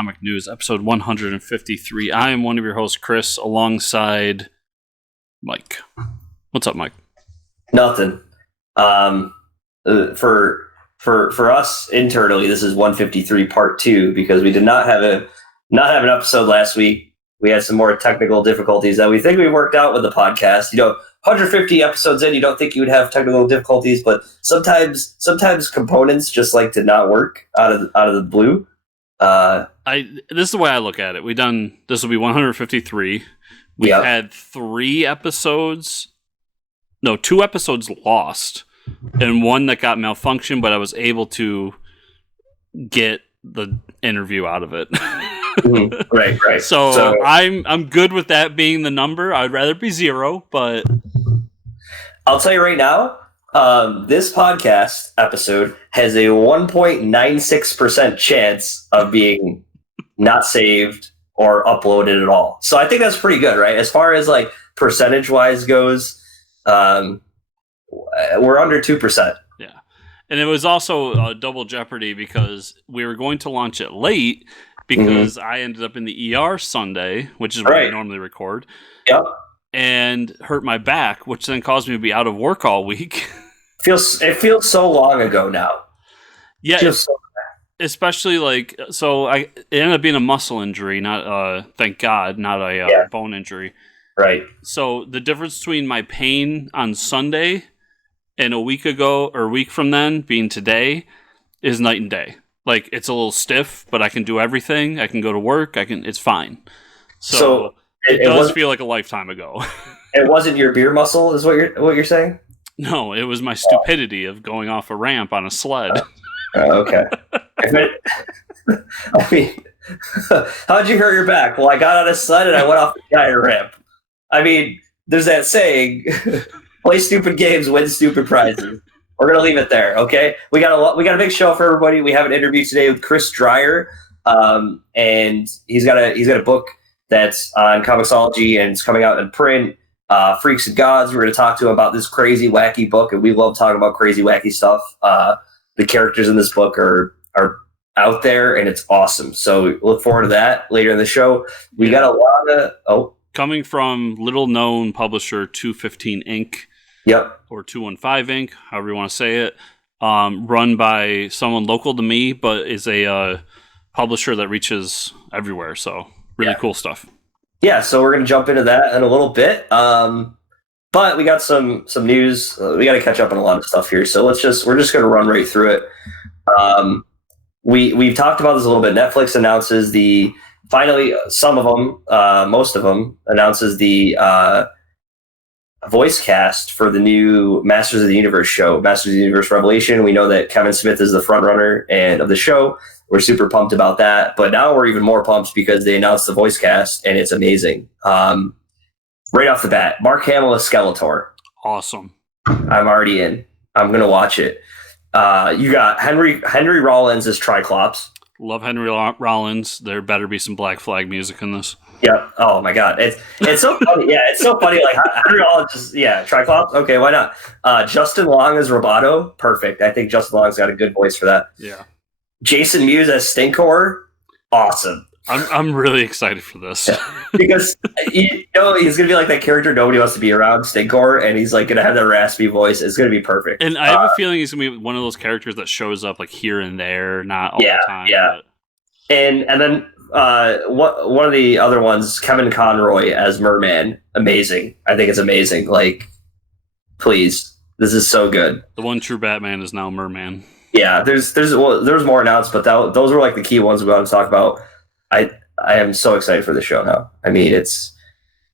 Comic News, episode 153. I am one of your hosts, Chris, alongside Mike. What's up, Mike? Nothing. For us internally, this is 153 part 2 because we did not have an episode last week. We had some more technical difficulties that we think we worked out with the podcast. 150 episodes in, you don't think you would have technical difficulties, but sometimes components just did not work out of the blue. This is the way I look at it. This will be 153. We had 2 episodes lost, and one that got malfunctioned, but I was able to get the interview out of it. Mm-hmm. Right. So I'm good with that being the number. I'd rather be 0, but I'll tell you right now, this podcast episode has a 1.96% chance of being not saved or uploaded at all. So I think that's pretty good, right? As far as percentage-wise goes, we're under 2%. Yeah. And it was also double jeopardy because we were going to launch it late because I ended up in the ER Sunday, which is where we normally record. Yep. And hurt my back, which then caused me to be out of work all week. It feels so long ago now. Yeah. Especially it ended up being a muscle injury, not thank God, not a bone injury. Right. So the difference between my pain on Sunday and a week from then being today is night and day. It's a little stiff, but I can do everything. I can go to work. It's fine. So it does feel like a lifetime ago. It wasn't your beer muscle, is what you're saying? No, it was my stupidity of going off a ramp on a sled. Okay. I mean, how'd you hurt your back? Well, I got on a sled and I went off the giant ramp. I mean, there's that saying, play stupid games, win stupid prizes. We're going to leave it there, okay? We got a big show for everybody. We have an interview today with Chris Dreier, and he's got a book that's on Comixology and it's coming out in print. Freaks and Gods. We're going to talk to him about this crazy, wacky book, and we love talking about crazy, wacky stuff. The characters in this book are out there, and it's awesome. So look forward to that later in the show. We got a lot of coming from little-known publisher 215 Inc. Yep. Or 215 Inc., however you want to say it. Run by someone local to me, but is a publisher that reaches everywhere. So really cool stuff. Yeah, so we're going to jump into that in a little bit. But we got some news. We got to catch up on a lot of stuff here. So we're just going to run right through it. We've talked about this a little bit. Netflix announces most of them announces the voice cast for the new Masters of the Universe show, Masters of the Universe Revelation. We know that Kevin Smith is the front runner of the show. We're super pumped about that. But now we're even more pumped because they announced the voice cast, and it's amazing. Right off the bat, Mark Hamill as Skeletor. Awesome. I'm already in. I'm going to watch it. You got Henry Rollins as Triclops. Love Henry Rollins. There better be some Black Flag music in this. Yep. Oh my God. It's so funny. Yeah, it's so funny. Henry Rollins Triclops. Okay, why not? Justin Long as Roboto. Perfect. I think Justin Long's got a good voice for that. Yeah. Jason Mewes as Stinkor. Awesome. I'm really excited for this. Because he's gonna be like that character nobody wants to be around, Stinkor, and he's gonna have that raspy voice. It's gonna be perfect. And I have a feeling he's gonna be one of those characters that shows up here and there, not all the time. Yeah. But... And then one of the other ones, Kevin Conroy as Merman. Amazing. I think it's amazing. Please, this is so good. The one true Batman is now Merman. Yeah, there's more announced, but those were the key ones we want to talk about. I am so excited for the show now. I mean,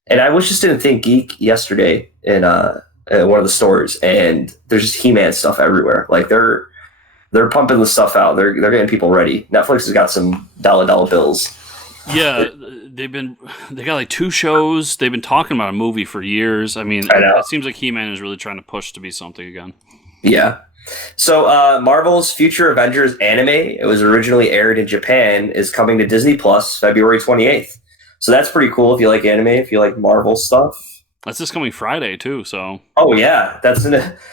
and I was just in Think Geek yesterday in one of the stores, and there's just He-Man stuff everywhere. They're pumping the stuff out. They're getting people ready. Netflix has got some dollar bills. Yeah, they got 2 shows. They've been talking about a movie for years. I mean, it seems like He-Man is really trying to push to be something again. Yeah. So Marvel's Future Avengers anime, it was originally aired in Japan, is coming to Disney Plus February 28th. So that's pretty cool if you like anime, if you like Marvel stuff. That's this coming Friday too. So. Oh yeah,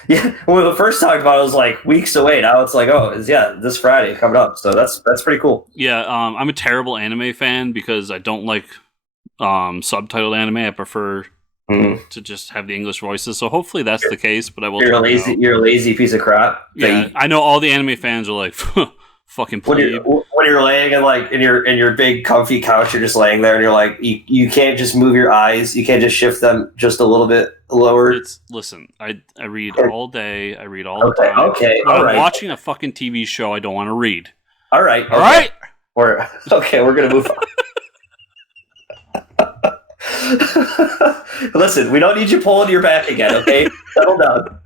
yeah. When we first talked about it, was like weeks away. Now it's like, this Friday coming up. So that's pretty cool. Yeah, I'm a terrible anime fan because I don't like subtitled anime. I prefer to just have the English voices. So hopefully that's the case. But I will. You're a lazy piece of crap. Yeah, I know all the anime fans are like, fucking plebe. When you're laying in your big comfy couch, you're just laying there, and you're like, you can't just move your eyes. You can't just shift them just a little bit lower. Listen, I read all day. I read all the time. Okay, when all I'm watching a fucking TV show, I don't want to read. All right. We're gonna move on. Listen, we don't need you pulling your back again, okay? Settle down.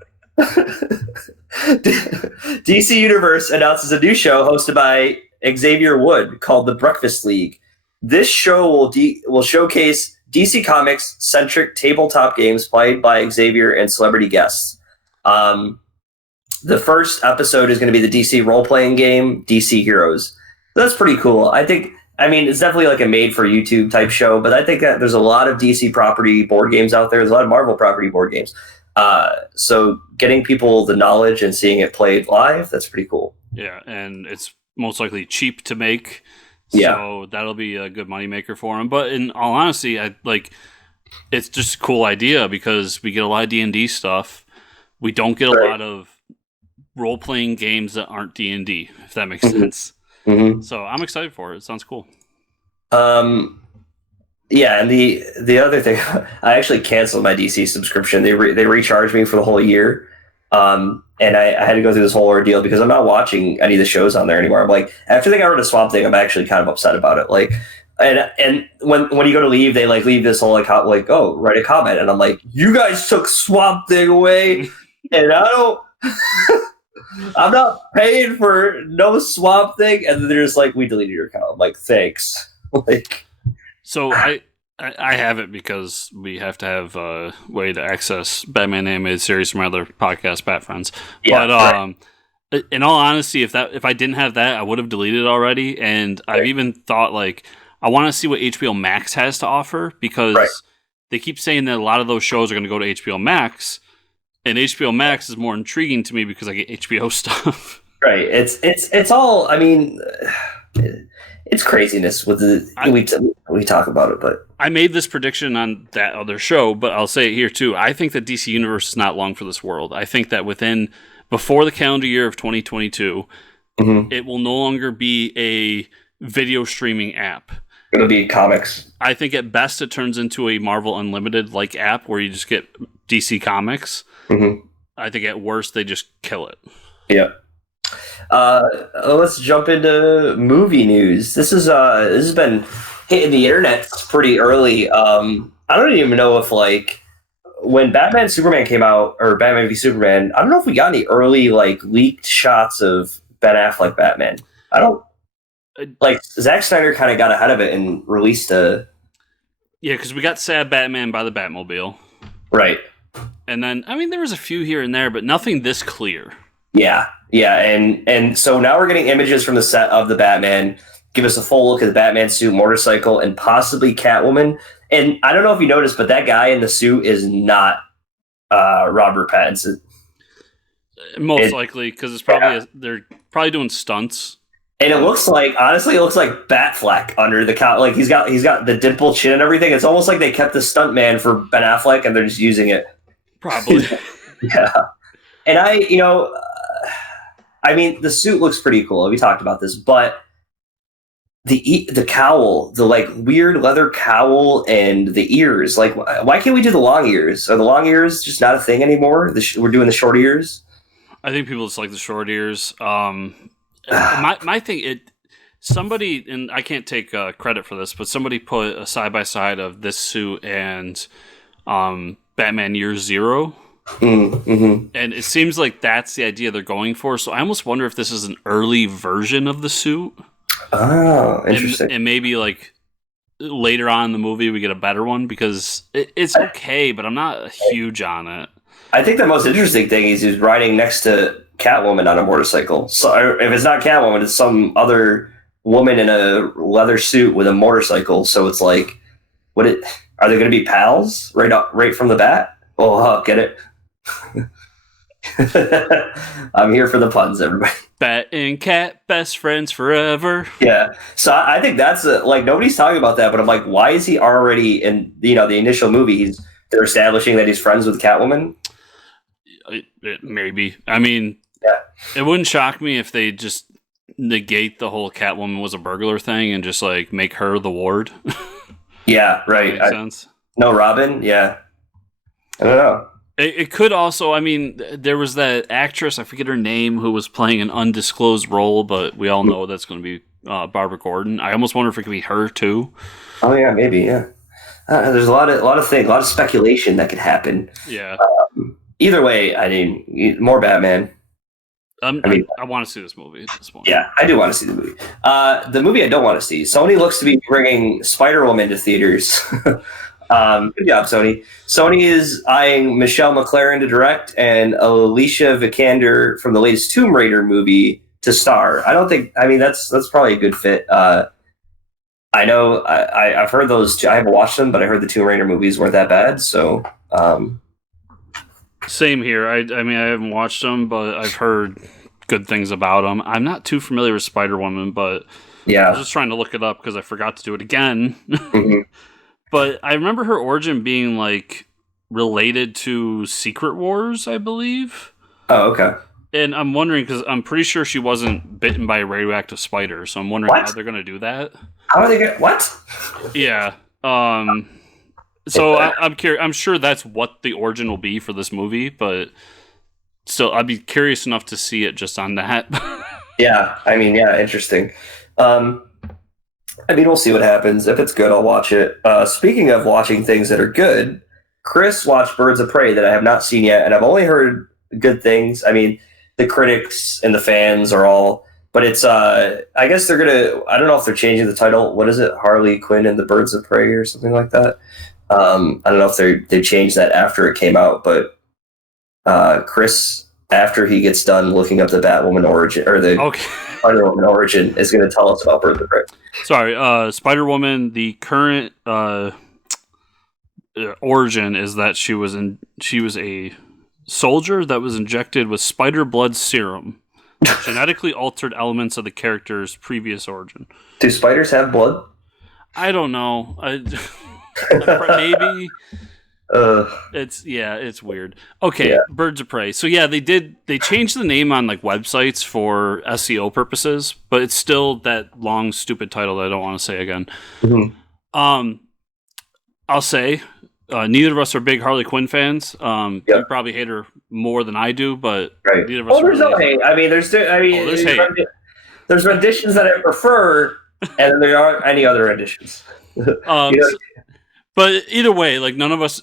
DC Universe announces a new show hosted by Xavier Wood called The Breakfast League. This show will showcase DC Comics centric tabletop games played by Xavier and celebrity guests. The first episode is going to be the DC role-playing game, DC Heroes. That's pretty cool. I mean, it's definitely like a made-for-YouTube type show, but I think that there's a lot of DC property board games out there. There's a lot of Marvel property board games. So getting people the knowledge and seeing it played live, that's pretty cool. Yeah, and it's most likely cheap to make. Yeah. So that'll be a good moneymaker for him. But in all honesty, it's just a cool idea because we get a lot of D&D stuff. We don't get a lot of role-playing games that aren't D&D, if that makes sense. Mm-hmm. So I'm excited for it. It sounds cool. Yeah, and the other thing, I actually canceled my DC subscription. They recharged me for the whole year, and I had to go through this whole ordeal because I'm not watching any of the shows on there anymore. I'm like, after they got rid of Swamp Thing, I'm actually kind of upset about it. Like, and when you go to leave, they like leave this whole write a comment, and I'm like, you guys took Swamp Thing away, and I don't. I'm not paying for no Swamp Thing, and then they're just like, we deleted your account. I'm like, thanks. So I have it because we have to have a way to access Batman animated series from my other podcast, Bat Friends. Yeah, but in all honesty, if I didn't have that, I would have deleted it already. And I've even thought I want to see what HBO Max has to offer because they keep saying that a lot of those shows are going to go to HBO Max, and HBO Max is more intriguing to me because I get HBO stuff. Right. It's all. I mean. It's craziness with we talk about it, but I made this prediction on that other show, but I'll say it here too. I think that DC Universe is not long for this world. I think that before the calendar year of 2022, it will no longer be a video streaming app. It'll be comics. I think at best it turns into a Marvel Unlimited like app where you just get DC Comics. I think at worst they just kill it. Yeah. Let's jump into movie news. This has been hitting the internet pretty early. I don't even know if when Batman Superman came out, or Batman v Superman, I don't know if we got any early leaked shots of Ben Affleck Batman. I don't Zack Snyder kind of got ahead of it and released because we got Sad Batman by the Batmobile, right? And then there was a few here and there, but nothing this clear. Yeah, and so now we're getting images from the set of the Batman. Give us a full look at the Batman suit, motorcycle, and possibly Catwoman. And I don't know if you noticed, but that guy in the suit is not Robert Pattinson. Most likely, because it's probably they're probably doing stunts. And it looks like Batfleck under the cow. Like he's got the dimple chin and everything. It's almost like they kept the stuntman for Ben Affleck and they're just using it. Probably. Yeah. And I mean, the suit looks pretty cool. We talked about this, but the cowl, the weird leather cowl and the ears, why can't we do the long ears? Are the long ears just not a thing anymore? We're doing the short ears. I think people just like the short ears. My thing, somebody, and I can't take credit for this, but somebody put a side by side of this suit and Batman Year Zero. And it seems like that's the idea they're going for. So I almost wonder if this is an early version of the suit. Oh, interesting. And maybe later on in the movie we get a better one because it's okay, but I'm not huge on it. I think the most interesting thing is he's riding next to Catwoman on a motorcycle. So if it's not Catwoman, it's some other woman in a leather suit with a motorcycle. So it's Are they going to be pals right from the bat? Oh, get it? I'm here for the puns, everybody. Bat and cat, best friends forever. Yeah. So I think that's like nobody's talking about that, but I'm like, why is he already in the initial movie? They're establishing that he's friends with Catwoman. Maybe. I mean, yeah. It wouldn't shock me if they just negate the whole Catwoman was a burglar thing and just like make her the ward. Yeah, right. Makes sense. No, Robin. Yeah. I don't know. It could also, I mean, there was that actress, I forget her name, who was playing an undisclosed role, but we all know that's going to be Barbara Gordon. I almost wonder if it could be her too. Oh yeah, maybe. Yeah. There's a lot of things, a lot of speculation that could happen. Yeah. Either way, I mean, more Batman. I want to see this movie at this point. Yeah, I do want to see the movie. The movie I don't want to see. Sony looks to be bringing Spider-Woman to theaters. Good job, Sony. Sony is eyeing Michelle MacLaren to direct and Alicia Vikander from the latest Tomb Raider movie to star. That's probably a good fit. I know I've heard those. I haven't watched them, but I heard the Tomb Raider movies weren't that bad. So, same here. I haven't watched them, but I've heard good things about them. I'm not too familiar with Spider-Woman, but yeah, I was just trying to look it up because I forgot to do it again. Mm-hmm. But I remember her origin being like related to Secret Wars, I believe. Oh, okay. And I'm wondering because I'm pretty sure she wasn't bitten by a radioactive spider, so I'm wondering how they're going to do that. How are they going? What? Yeah. So I'm curious. I'm sure that's what the origin will be for this movie, but still, I'd be curious enough to see it just on that. Yeah. I mean, yeah, interesting. We'll see what happens. If it's good, I'll watch it. Speaking of watching things that are good, Chris watched Birds of Prey that I have not seen yet, and I've only heard good things. I mean, the critics and the fans are all, but it's, I guess they're I don't know if they're changing the title. What is it? Harley Quinn and the Birds of Prey or something like that. I don't know if they changed that after it came out, but Chris, after he gets done looking up the Batwoman origin, or the Spider-Woman origin, is going to tell us about Birds of Prey. Sorry, Spider-Woman, the current origin is that she was a soldier that was injected with spider blood serum, genetically altered elements of the character's previous origin. Do spiders have blood? I don't know. Maybe. It's weird. Okay, yeah. Birds of Prey. So yeah, they changed the name on like websites for SEO purposes, but it's still that long stupid title that I don't want to say again. Mm-hmm. I'll say neither of us are big Harley Quinn fans. You probably hate her more than I do, but neither of us. There's no hate. I mean, there's hate. There's renditions that I prefer, and then there aren't any other renditions. But either way, like neither of us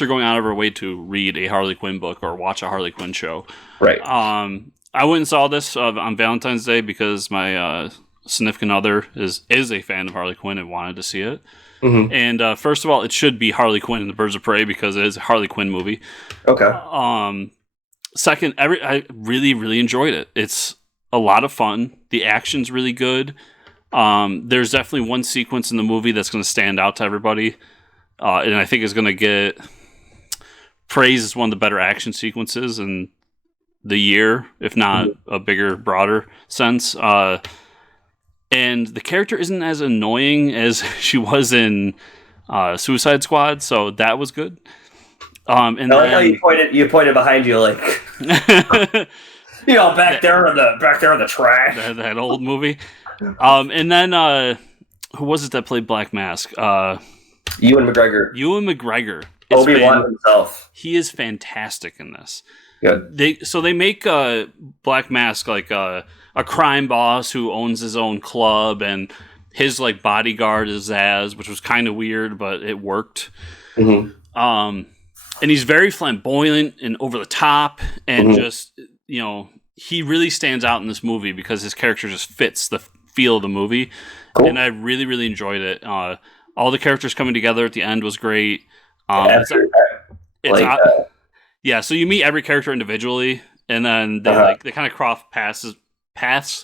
are going out of our way to read a Harley Quinn book or watch a Harley Quinn show. Right. I went and saw this on Valentine's Day because my significant other is a fan of Harley Quinn and wanted to see it. Mm-hmm. And first of all, it should be Harley Quinn and the Birds of Prey because it is a Harley Quinn movie. Okay. Second, I really, really enjoyed it. It's a lot of fun. The action's really good. There's definitely one sequence in the movie that's going to stand out to everybody. And I think is going to get praised as one of the better action sequences in the year, if not a bigger, broader sense. And the character isn't as annoying as she was in Suicide Squad, so that was good. And I like how you pointed behind you, like back there in the trash. That old movie. And then who was it that played Black Mask? Ewan McGregor. Obi-Wan himself. He is fantastic in this. Good. They make Black Mask like a crime boss who owns his own club, and his like bodyguard is Zaz, which was kind of weird, but it worked. Mm-hmm. And he's very flamboyant and over the top, and just he really stands out in this movie because his character just fits the feel of the movie. Cool. And I really, really enjoyed it. All the characters coming together at the end was great. So you meet every character individually, and then they kind of cross paths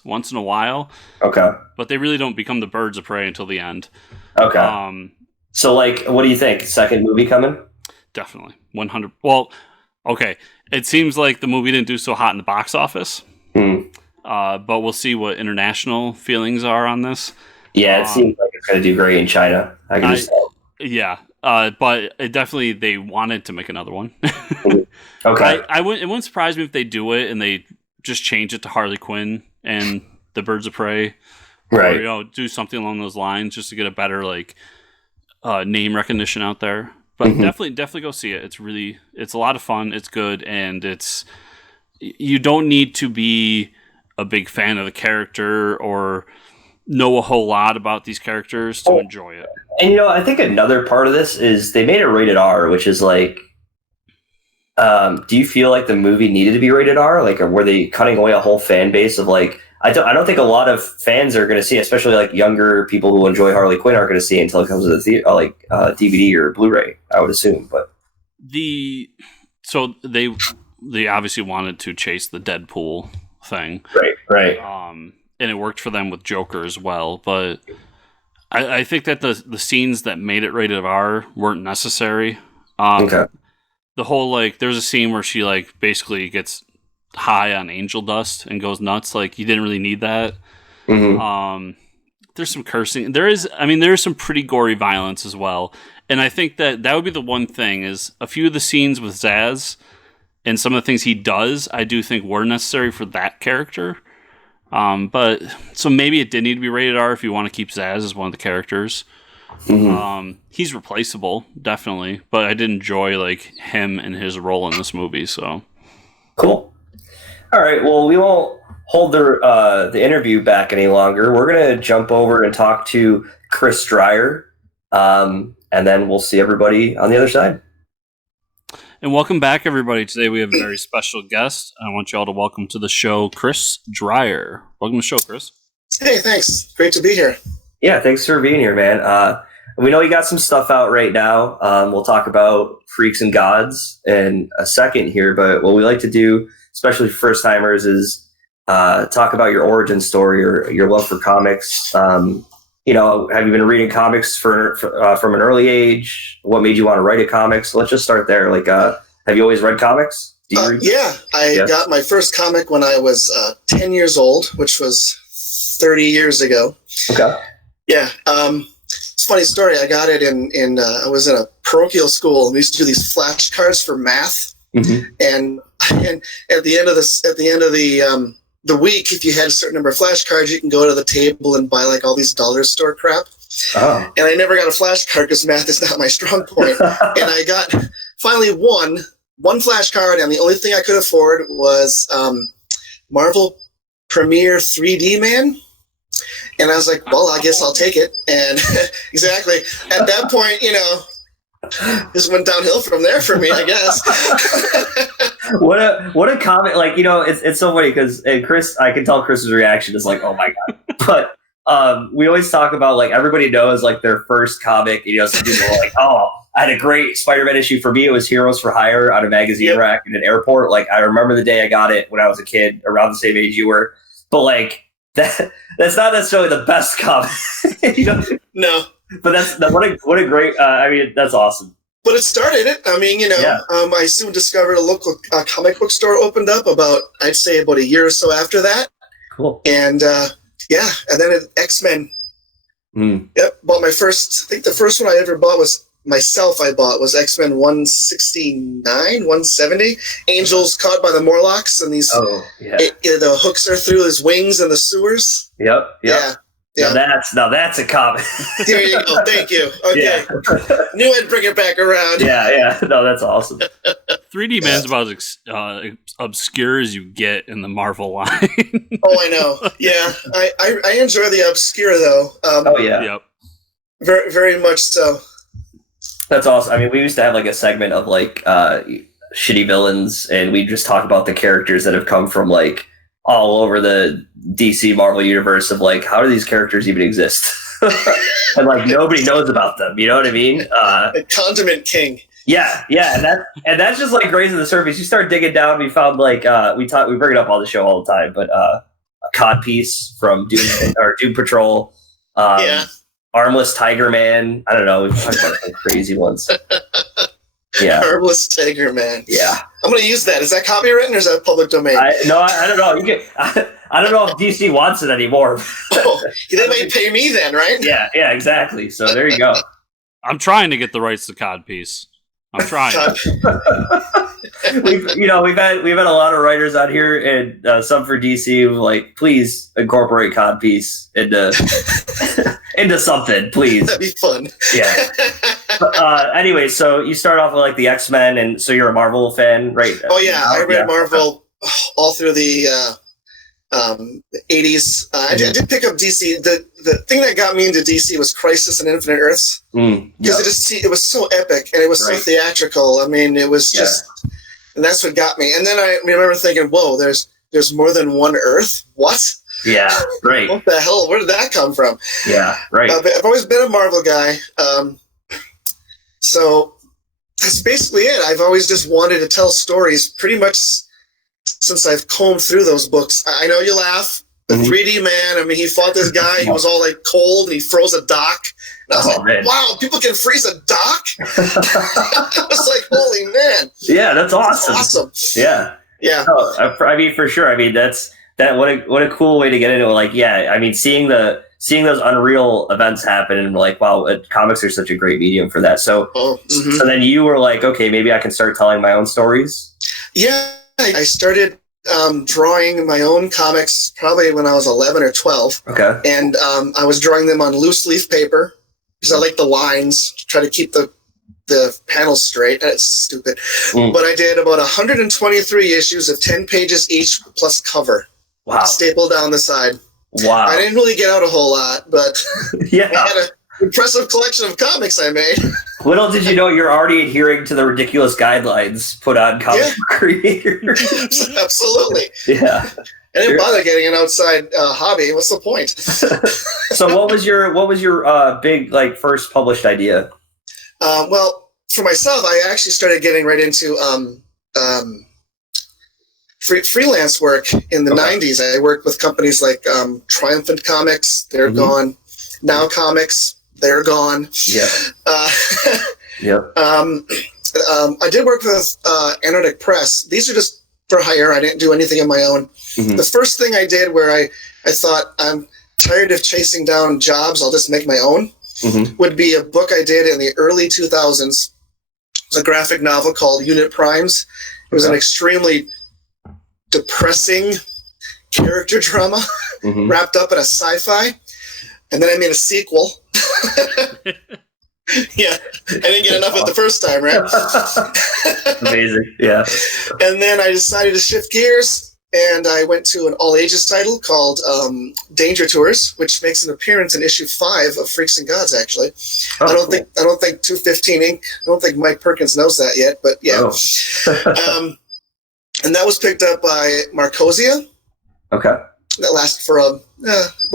once in a while. Okay. But they really don't become the Birds of Prey until the end. Okay. So, like, what do you think? Second movie coming? Definitely 100. Well, okay. It seems like the movie didn't do so hot in the box office, but we'll see what international feelings are on this. Yeah, it seems like it's going to do great in China. I can just tell. Yeah, but it definitely they wanted to make another one. Okay. It wouldn't surprise me if they do it and they just change it to Harley Quinn and the Birds of Prey, Right. or do something along those lines just to get a better name recognition out there. But definitely go see it. It's a lot of fun. It's good, and you don't need to be a big fan of the character or know a whole lot about these characters to enjoy it. And I think another part of this is they made it rated R, which is like, do you feel like the movie needed to be rated R? Like, or were they cutting away a whole fan base of like? I don't think a lot of fans are going to see it, especially like younger people who enjoy Harley Quinn aren't going to see it until it comes to the theater, DVD or Blu-ray. I would assume, but so they obviously wanted to chase the Deadpool thing, right. And it worked for them with Joker as well. But I think that the scenes that made it rated R weren't necessary. Okay. The whole there's a scene where she basically gets high on angel dust and goes nuts. Like, you didn't really need that. There's some cursing. There is some pretty gory violence as well. And I think that would be the one thing is a few of the scenes with Zaz and some of the things he does, I do think were necessary for that character. But so maybe it did need to be rated R if you want to keep Zaz as one of the characters. He's replaceable, definitely, but I did enjoy him and his role in this movie. So cool. All right. Well, we won't hold the interview back any longer. We're gonna jump over and talk to Chris Dreier, and then we'll see everybody on the other side. And welcome back, everybody. Today we have a very special guest. I want you all to welcome to the show Chris Dreier. Welcome to the show, Chris. Hey, thanks. Great to be here. Yeah, thanks for being here, man. We know you got some stuff out right now. We'll talk about Freaks and Gods in a second here, but what we like to do, especially first timers, is talk about your origin story or your love for comics. Have you been reading comics from an early age? What made you want to write a comic? So let's just start there. Have you always read comics? Yeah, I got my first comic when I was 10 years old, which was 30 years ago. Okay. Yeah. It's a funny story. I got it in I was in a parochial school, and we used to do these flashcards for math. And at the end of the week, if you had a certain number of flashcards, you can go to the table and buy all these dollar store crap. Oh. And I never got a flashcard because math is not my strong point. And I got finally one flashcard, and the only thing I could afford was Marvel Premiere 3D Man. And I was like, well, I guess I'll take it. And exactly at that point, this went downhill from there for me, I guess. What a comment! It's so funny because Chris, I can tell Chris's reaction is like, oh my god. But we always talk about everybody knows their first comic. Some people are like, oh, I had a great Spider-Man issue. For me, it was Heroes for Hire on a magazine rack in an airport. I remember the day I got it when I was a kid, around the same age you were. But that's not necessarily the best comic. No. But what a great. That's awesome. But it started it. I soon discovered a local comic book store opened up I'd say about a year or so after that. Cool. And and then X-Men. Yep. Bought my first. I think the first one I ever bought was X-Men 169, 170. Angels caught by the Morlocks, and these. Oh yeah. The hooks are through his wings in the sewers. Yep. Yeah. Now that's a comic. There you go. Thank you. Okay. Yeah. Knew I'd bring it back around. Yeah. No, that's awesome. 3D Man's about as obscure as you get in the Marvel line. Oh, I know. Yeah. I enjoy the obscure, though. Oh, yeah. Yep. Very, very much so. That's awesome. We used to have a segment of shitty villains, and we just talk about the characters that have come from all over the DC Marvel universe of how do these characters even exist? And nobody knows about them. You know what I mean? The Condiment King. Yeah, and that's just grazing the surface. You start digging down, we found we bring it up on the show all the time, but a cod piece from Doom Patrol. Armless Tiger Man. I don't know. We've talked about some crazy ones. Yeah. Armless Tiger Man. Yeah. I'm going to use that. Is that copywritten or is that public domain? I don't know. I don't know if DC wants it anymore. They might pay me then, right? Yeah, exactly. So there you go. I'm trying to get the rights to Codpiece. I'm trying. we've had a lot of writers out here, and some for DC who like, please incorporate Codpiece into something, please. That'd be fun. Yeah. Anyway, so you start off with like the X-Men, and so you're a Marvel fan, right? Oh yeah, I read Marvel all through the 80s. I did pick up DC. The thing that got me into DC was Crisis on Infinite Earths, because it was so epic and it was so theatrical. I mean, it was just, and that's what got me. And then I remember thinking, whoa, there's more than one Earth. What? Yeah, right. What the hell? Where did that come from? Yeah, right. I've always been a Marvel guy. So that's basically it. I've always just wanted to tell stories pretty much since I've combed through those books. I know you laugh. The 3D man, I mean, he fought this guy. He was all like cold and he froze a dock. And I was like, wow, people can freeze a dock? I was like, holy man. Yeah, that's awesome. That's awesome. Yeah. Yeah. No, I mean, for sure. I mean, what a cool way to get into it. Like, yeah, I mean, seeing those unreal events happen and like, wow, comics are such a great medium for that. So, so then you were like, okay, maybe I can start telling my own stories. Yeah, I started drawing my own comics probably when I was 11 or 12. Okay. And I was drawing them on loose leaf paper because I like the lines, try to keep the panels straight. That's stupid. But I did about 123 issues of 10 pages each plus cover. Wow. Stapled down the side. Wow. I didn't really get out a whole lot, but yeah. I had an impressive collection of comics I made. Little did you know you're already adhering to the ridiculous guidelines put on comic creators. Absolutely. Yeah. I didn't bother getting an outside hobby. What's the point? So what was your big like first published idea? Well, for myself, I actually started getting right into freelance work in the 90s. I worked with companies like Triumphant Comics. They're gone. Now Comics. They're gone. Yeah. I did work with Anarchic Press. These are just for hire. I didn't do anything of my own. The first thing I did where I thought, I'm tired of chasing down jobs, I'll just make my own, would be a book I did in the early 2000s. It was a graphic novel called Unit Primes. It was an extremely depressing character drama wrapped up in a sci-fi. And then I made a sequel. Yeah, I didn't get enough of the first time, right? Amazing, yeah. And then I decided to shift gears, and I went to an all-ages title called Danger Tours, which makes an appearance in issue 5 of Freaks and Gods. Actually, I don't think 215 Inc. I don't think Mike Perkins knows that yet, but yeah. And that was picked up by Marcosia. Okay. That lasted for about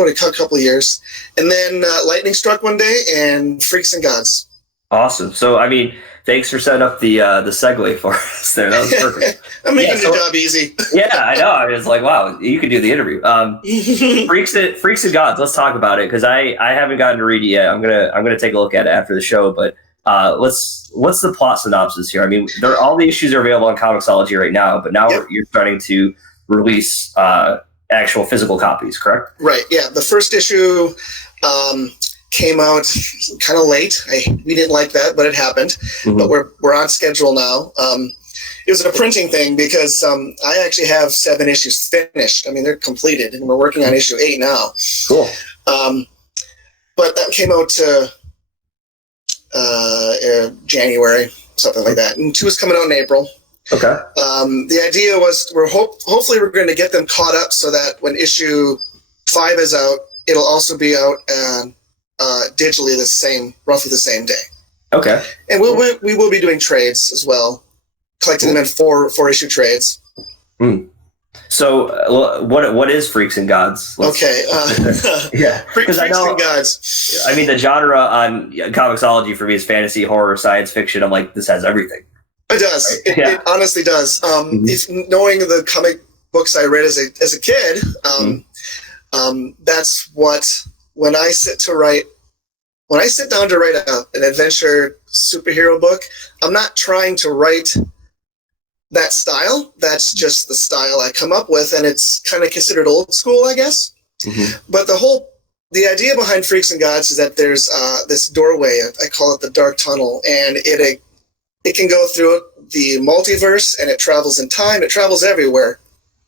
a couple of years. And then lightning struck one day and Freaks and Gods. Awesome. So, I mean, thanks for setting up the segue for us there. That was perfect. I'm making your job easy. Yeah, I know. I was like, wow, you could do the interview. Freaks and Gods, let's talk about it, because I haven't gotten to read it yet. I'm gonna take a look at it after the show, but what's the plot synopsis here? I mean, all the issues are available on Comixology right now, but now you're starting to release actual physical copies, correct? Right. Yeah. The first issue came out kind of late. We didn't like that, but it happened. But we're on schedule now. It was a printing thing because I actually have 7 issues finished. I mean, they're completed, and we're working on issue 8 now. Cool. But that came out January, something like that, and 2 is coming out in April. Okay. The idea was hopefully we're going to get them caught up so that when issue 5 is out, it'll also be out digitally roughly the same day. Okay. And we will be doing trades as well, collecting them in 4 issue trades. So what is Freaks and Gods? Okay. Yeah. Freaks and Gods. I mean, the genre on Comixology for me is fantasy, horror, science fiction. I'm like, this has everything. It does. It honestly does. If knowing the comic books I read as a kid, that's what, when I sit to write when I sit down to write an adventure superhero book, I'm not trying to write that style. That's just the style I come up with, and it's kind of considered old school, I guess. Mm-hmm. But the idea behind Freaks and Gods is that there's this doorway. I call it the dark tunnel, and it can go through the multiverse, and it travels in time. It travels everywhere,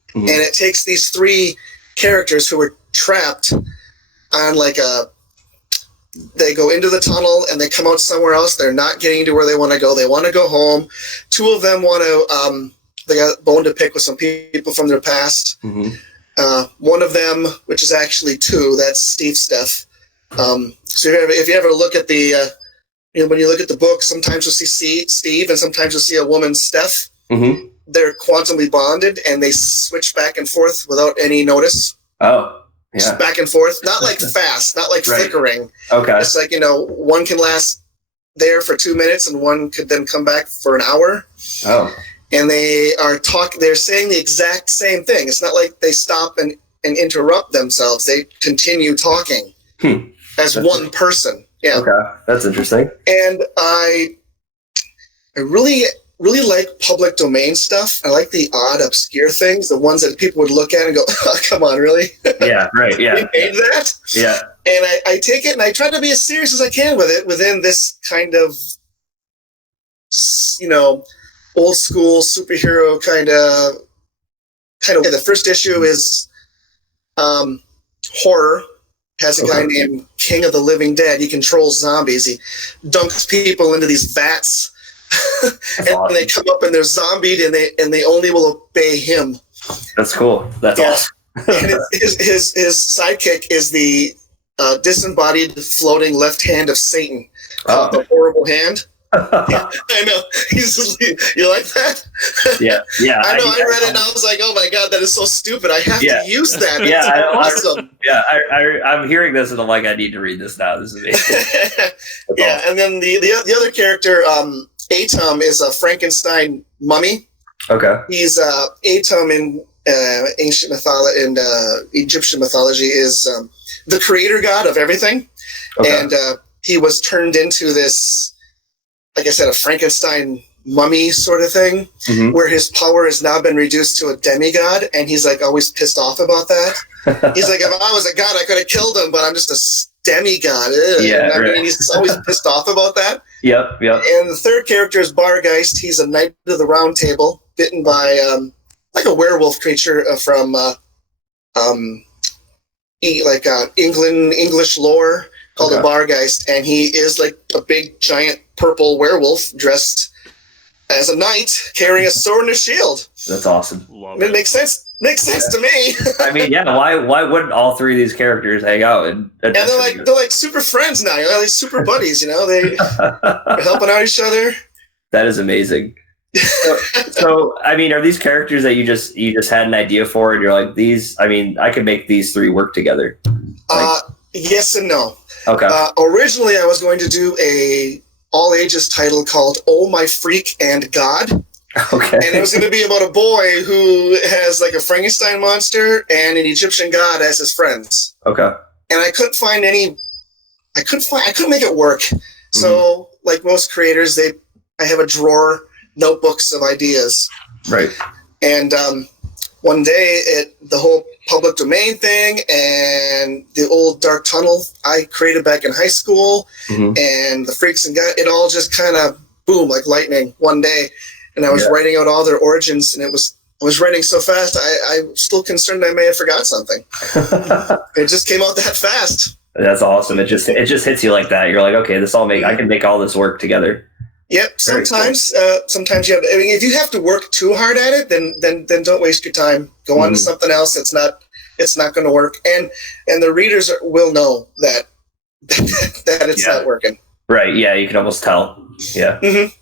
mm-hmm. and it takes these three characters who are trapped on they go into the tunnel and they come out somewhere else. They're not getting to where they want to go. They want to go home. Two of them want to, they got a bone to pick with some people from their past. Mm-hmm. One of them, which is actually two, that's Steve Steph. So if you ever look at when you look at the book, sometimes you'll see Steve and sometimes you'll see a woman, Steph. Mm-hmm. They're quantumly bonded and they switch back and forth without any notice. Oh. Yeah. Just back and forth, not like fast, not like right. flickering. Okay. It's like, one can last there for 2 minutes and one could then come back for an hour. Oh. And they're saying the exact same thing. It's not like they stop and interrupt themselves. They continue talking as one person. Yeah. Okay. That's interesting. And I really like public domain stuff. I like the odd, obscure things, the ones that people would look at and go, oh, come on, really? Yeah, right, yeah. They made that? Yeah. And I take it and I try to be as serious as I can with it within this kind of, old school superhero kind of. The first issue is horror. Has a guy named King of the Living Dead. He controls zombies. He dunks people into these vats. And awesome. They come up and they're zombied and they only will obey him. That's cool. That's awesome. And his sidekick is the disembodied floating left hand of Satan. The horrible hand. Yeah, I know. You like that? Yeah. I know. I read it and I was like, "Oh my god, that is so stupid! I have to use that." It's awesome. I'm hearing this and I'm like, I need to read this now. This is amazing. Yeah, awesome. And then the other character, Atom, is a Frankenstein mummy. Okay. He's Atom in ancient mythology and Egyptian mythology is the creator god of everything, and he was turned into this. Like I said, a Frankenstein mummy sort of thing, where his power has now been reduced to a demigod, and he's like always pissed off about that. He's like, if I was a god, I could have killed him, but I'm just a demigod. Yeah, I mean, he's always pissed off about that. Yep. And the third character is Bargeist. He's a knight of the Round Table, bitten by like a werewolf creature from English lore. Called a Bargeist, and he is like a big, giant purple werewolf dressed as a knight, carrying a sword and a shield. That's awesome. It makes sense. Makes sense to me. I mean, yeah. Why wouldn't all three of these characters hang out? And they're like super friends now. They're like super buddies. They're helping out each other. That is amazing. So, I mean, are these characters that you just had an idea for, and you're like, these? I mean, I could make these three work together. Yes and no. Okay. Originally, I was going to do a all-ages title called "Oh My Freak and God." Okay. And it was going to be about a boy who has like a Frankenstein monster and an Egyptian god as his friends. Okay. And I couldn't find I couldn't make it work. So, like most creators, I have a drawer, notebooks of ideas. Right. And one day, the whole public domain thing and the old dark tunnel I created back in high school and the Freaks and God, it all just kind of boom like lightning one day. And I was writing out all their origins, and I was writing so fast, I'm still concerned I may have forgot something. It just came out that fast. That's awesome. It just hits you like that. You're like, okay, I can make all this work together. Yep. Sometimes you have. I mean, if you have to work too hard at it, then don't waste your time. Go on to something else. It's not going to work, and the readers will know that it's not working. Right. Yeah. You can almost tell. Yeah. Mm-hmm.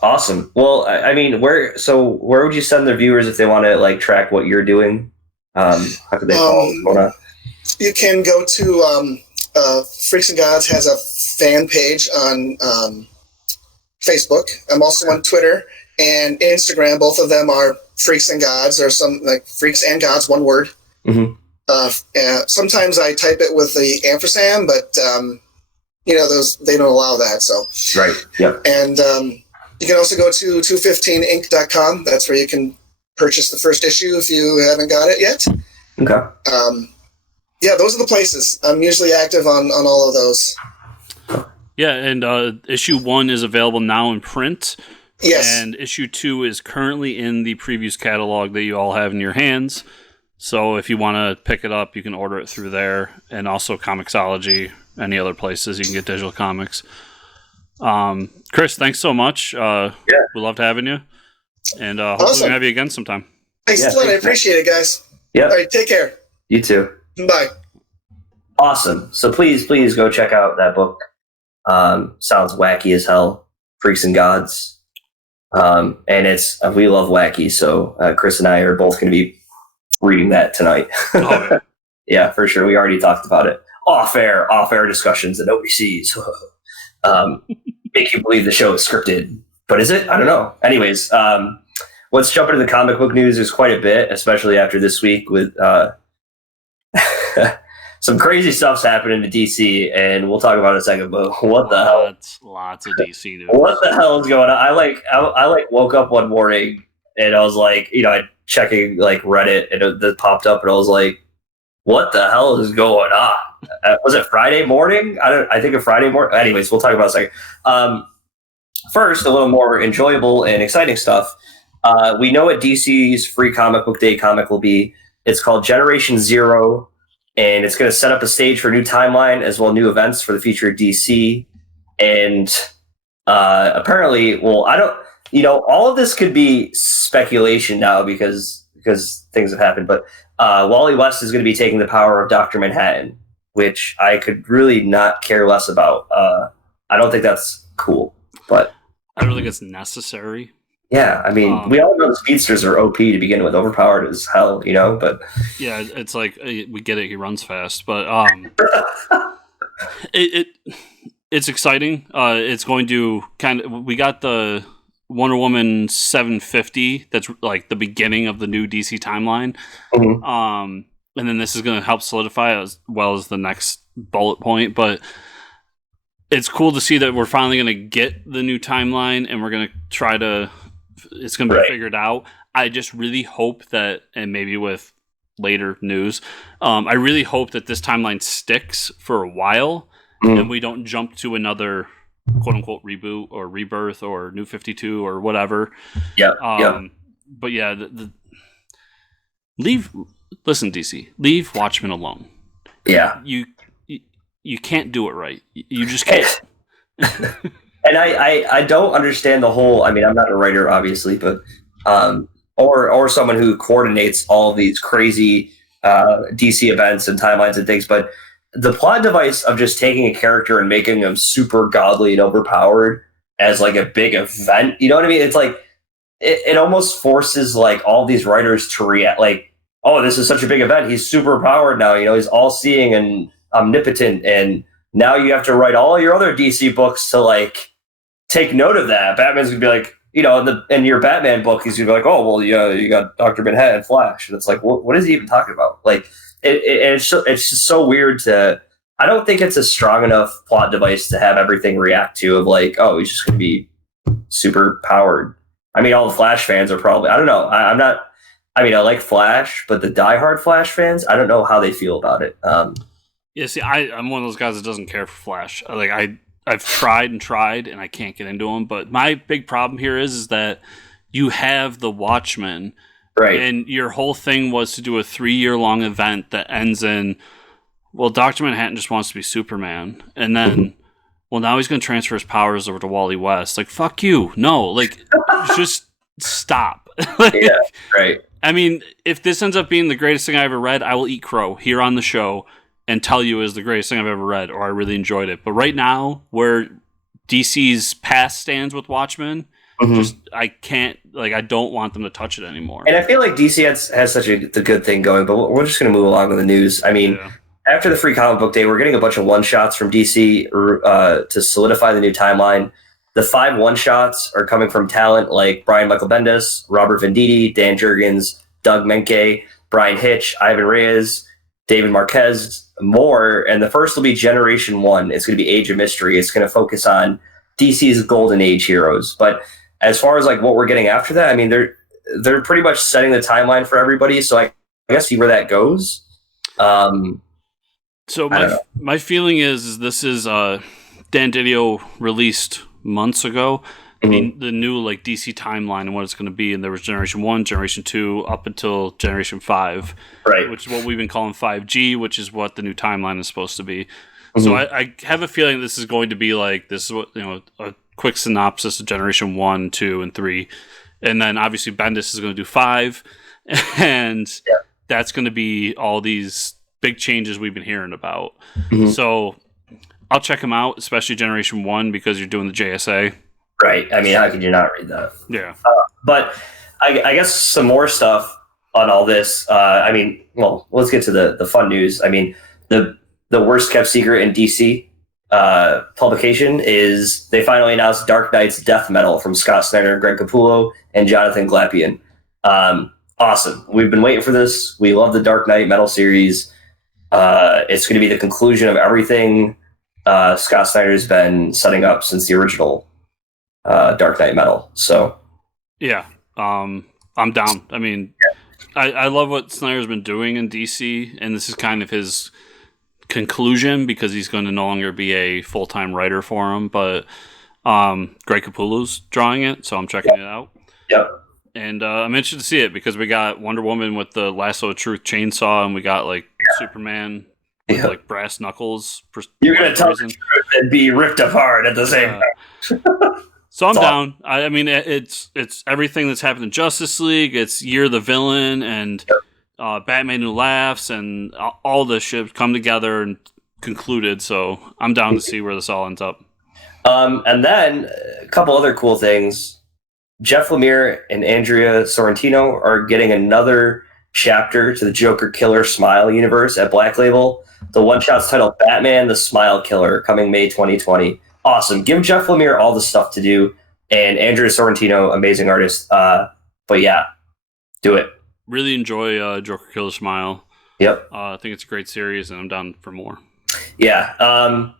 Awesome. Well, I mean, where would you send the viewers if they want to like track what you're doing? How could they follow? You can go to Freaks and Gods has a fan page on. Facebook. I'm also on Twitter and Instagram. Both of them are Freaks and Gods, or some like Freaks and Gods, one word. Mm-hmm. Sometimes I type it with the ampersand, but those, they don't allow that. So Right. Yep. And you can also go to 215inc.com. That's where you can purchase the first issue if you haven't got it yet. Okay. Yeah, those are the places. I'm usually active on all of those. Yeah, and issue 1 is available now in print. Yes. And issue 2 is currently in the previews catalog that you all have in your hands. So if you want to pick it up, you can order it through there. And also Comixology, any other places you can get digital comics. Chris, thanks so much. We loved having you. And hopefully we can have you again sometime. Thanks a lot. I appreciate it, guys. Yeah. All right, take care. You too. Bye. Awesome. So please go check out that book. Sounds wacky as hell. Freaks and Gods. And we love wacky, so Chris and I are both going to be reading that tonight. Oh, yeah, for sure. We already talked about it. Off-air discussions that nobody sees. Make you believe the show is scripted. But is it? I don't know. Anyways, let's jump into the comic book news. There's quite a bit, especially after this week with some crazy stuff's happening to DC, and we'll talk about it in a second. But what the hell? Lots of DC news. What the hell is going on? I woke up one morning and I was like, I checking like Reddit, and it popped up, and I was like, what the hell is going on? Was it Friday morning? I think a Friday morning. Anyways, we'll talk about it in a second. First, a little more enjoyable and exciting stuff. We know what DC's free comic book day comic will be. It's called Generation Zero. And it's going to set up a stage for a new timeline as well new events for the future of DC. And apparently, well, I don't, all of this could be speculation now because things have happened. But Wally West is going to be taking the power of Dr. Manhattan, which I could really not care less about. I don't think that's cool, but I don't think it's necessary. Yeah, I mean, we all know the speedsters are OP to begin with, overpowered as hell, but... Yeah, it's like, we get it, he runs fast, but it's exciting. It's going to we got the Wonder Woman 750, that's like the beginning of the new DC timeline, and then this is going to help solidify as well as the next bullet point, but it's cool to see that we're finally going to get the new timeline, and we're going to try to... It's going to be figured out. I just really hope that, and maybe with later news, I really hope that this timeline sticks for a while, and we don't jump to another quote-unquote reboot or rebirth or New 52 or whatever. But yeah, listen, DC, leave Watchmen alone. Yeah. You can't do it right. You just can't. And I don't understand the whole. I mean, I'm not a writer, obviously, but or someone who coordinates all these crazy DC events and timelines and things. But the plot device of just taking a character and making them super godly and overpowered as like a big event, you know what I mean? It's like it almost forces like all these writers to react like, oh, this is such a big event. He's super powered now. He's all seeing and omnipotent, and now you have to write all your other DC books to like take note of that. Batman's gonna be like, in your Batman book, he's gonna be like, oh, well, you got Dr. Manhattan, Flash, and it's like, what is he even talking about? Like, it's just so weird to. I don't think it's a strong enough plot device to have everything react to of like, oh, he's just gonna be super powered. I mean, all the Flash fans are probably. I don't know. I'm not. I mean, I like Flash, but the diehard Flash fans, I don't know how they feel about it. Yeah, see, I'm one of those guys that doesn't care for Flash. Like I've tried, and I can't get into them. But my big problem here is that you have the Watchmen, right? And your whole thing was to do a 3-year-long event that ends in, well, Dr. Manhattan just wants to be Superman, and then, well, now he's going to transfer his powers over to Wally West. Like, fuck you, no, like, just stop. Like, yeah, right. I mean, if this ends up being the greatest thing I ever read, I will eat crow here on the show and tell you is the greatest thing I've ever read, or I really enjoyed it. But right now, where DC's past stands with Watchmen, I can't, like, I don't want them to touch it anymore. And I feel like DC has such a good thing going, but we're just going to move along with the news. I mean, after the free comic book day, we're getting a bunch of one-shots from DC to solidify the new timeline. The 5 one-shots are coming from talent like Brian Michael Bendis, Robert Venditti, Dan Jurgens, Doug Menke, Brian Hitch, Ivan Reyes, David Marquez more, and the first will be Generation 1. It's going to be Age of Mystery. It's going to focus on DC's Golden Age heroes. But as far as like what we're getting after that, I mean, they're pretty much setting the timeline for everybody, so I guess see where that goes. So my feeling is this is Dan Didio released months ago the new like DC timeline and what it's going to be, and there was Generation 1, Generation 2, up until Generation 5, right? Which is what we've been calling 5G, which is what the new timeline is supposed to be. So I have a feeling this is going to be like, this is what, a quick synopsis of Generation 1, 2, and 3, and then obviously Bendis is going to do 5, and that's going to be all these big changes we've been hearing about. So I'll check them out, especially Generation 1, because you're doing the JSA. Right. I mean, how could you not read that? Yeah. But I guess some more stuff on all this. I mean, well, let's get to the fun news. I mean, the worst kept secret in DC publication is they finally announced Dark Knight's death metal from Scott Snyder, Greg Capullo, and Jonathan Glapion. Awesome. We've been waiting for this. We love the Dark Knight metal series. It's going to be the conclusion of everything Scott Snyder's been setting up since the original Dark Knight metal. So yeah, I'm down. I mean, I love what Snyder's been doing in DC, and this is kind of his conclusion because he's going to no longer be a full-time writer for him, but Greg Capullo's drawing it, so I'm checking it out. Yep. And I'm interested to see it because we got Wonder Woman with the Lasso of Truth chainsaw, and we got like Superman with like brass knuckles. You're going to tell the truth and be ripped apart at the same time. So I'm down. I mean, it's everything that's happened in Justice League. It's Year of the Villain and Batman Who Laughs, and all this shit come together and concluded. So I'm down to see where this all ends up. And then a couple other cool things. Jeff Lemire and Andrea Sorrentino are getting another chapter to the Joker Killer Smile universe at Black Label. The one-shot's titled Batman the Smile Killer, coming May 2020. Awesome. Give Jeff Lemire all the stuff to do, and Andrea Sorrentino, amazing artist. But yeah, do it. Really enjoy Joker Killer Smile. Yep. I think it's a great series, and I'm down for more. Yeah. I'm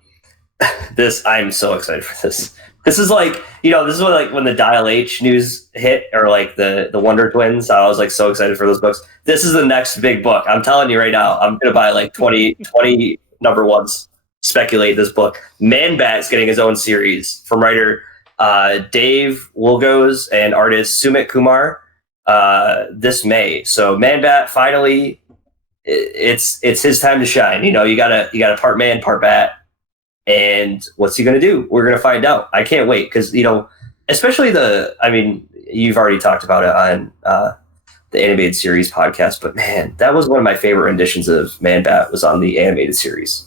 so excited for this. This is like, this is what, like when the Dial H news hit, or like the Wonder Twins. I was like so excited for those books. This is the next big book. I'm telling you right now, I'm going to buy like 20 number ones. Speculate this book. Man-Bat's getting his own series from writer Dave Wilgos and artist Sumit Kumar this May. So Man-Bat finally, it's his time to shine. You gotta part man, part bat. And what's he gonna do? We're gonna find out. I can't wait because especially you've already talked about it on the animated series podcast, but man, that was one of my favorite renditions of Man-Bat was on the animated series.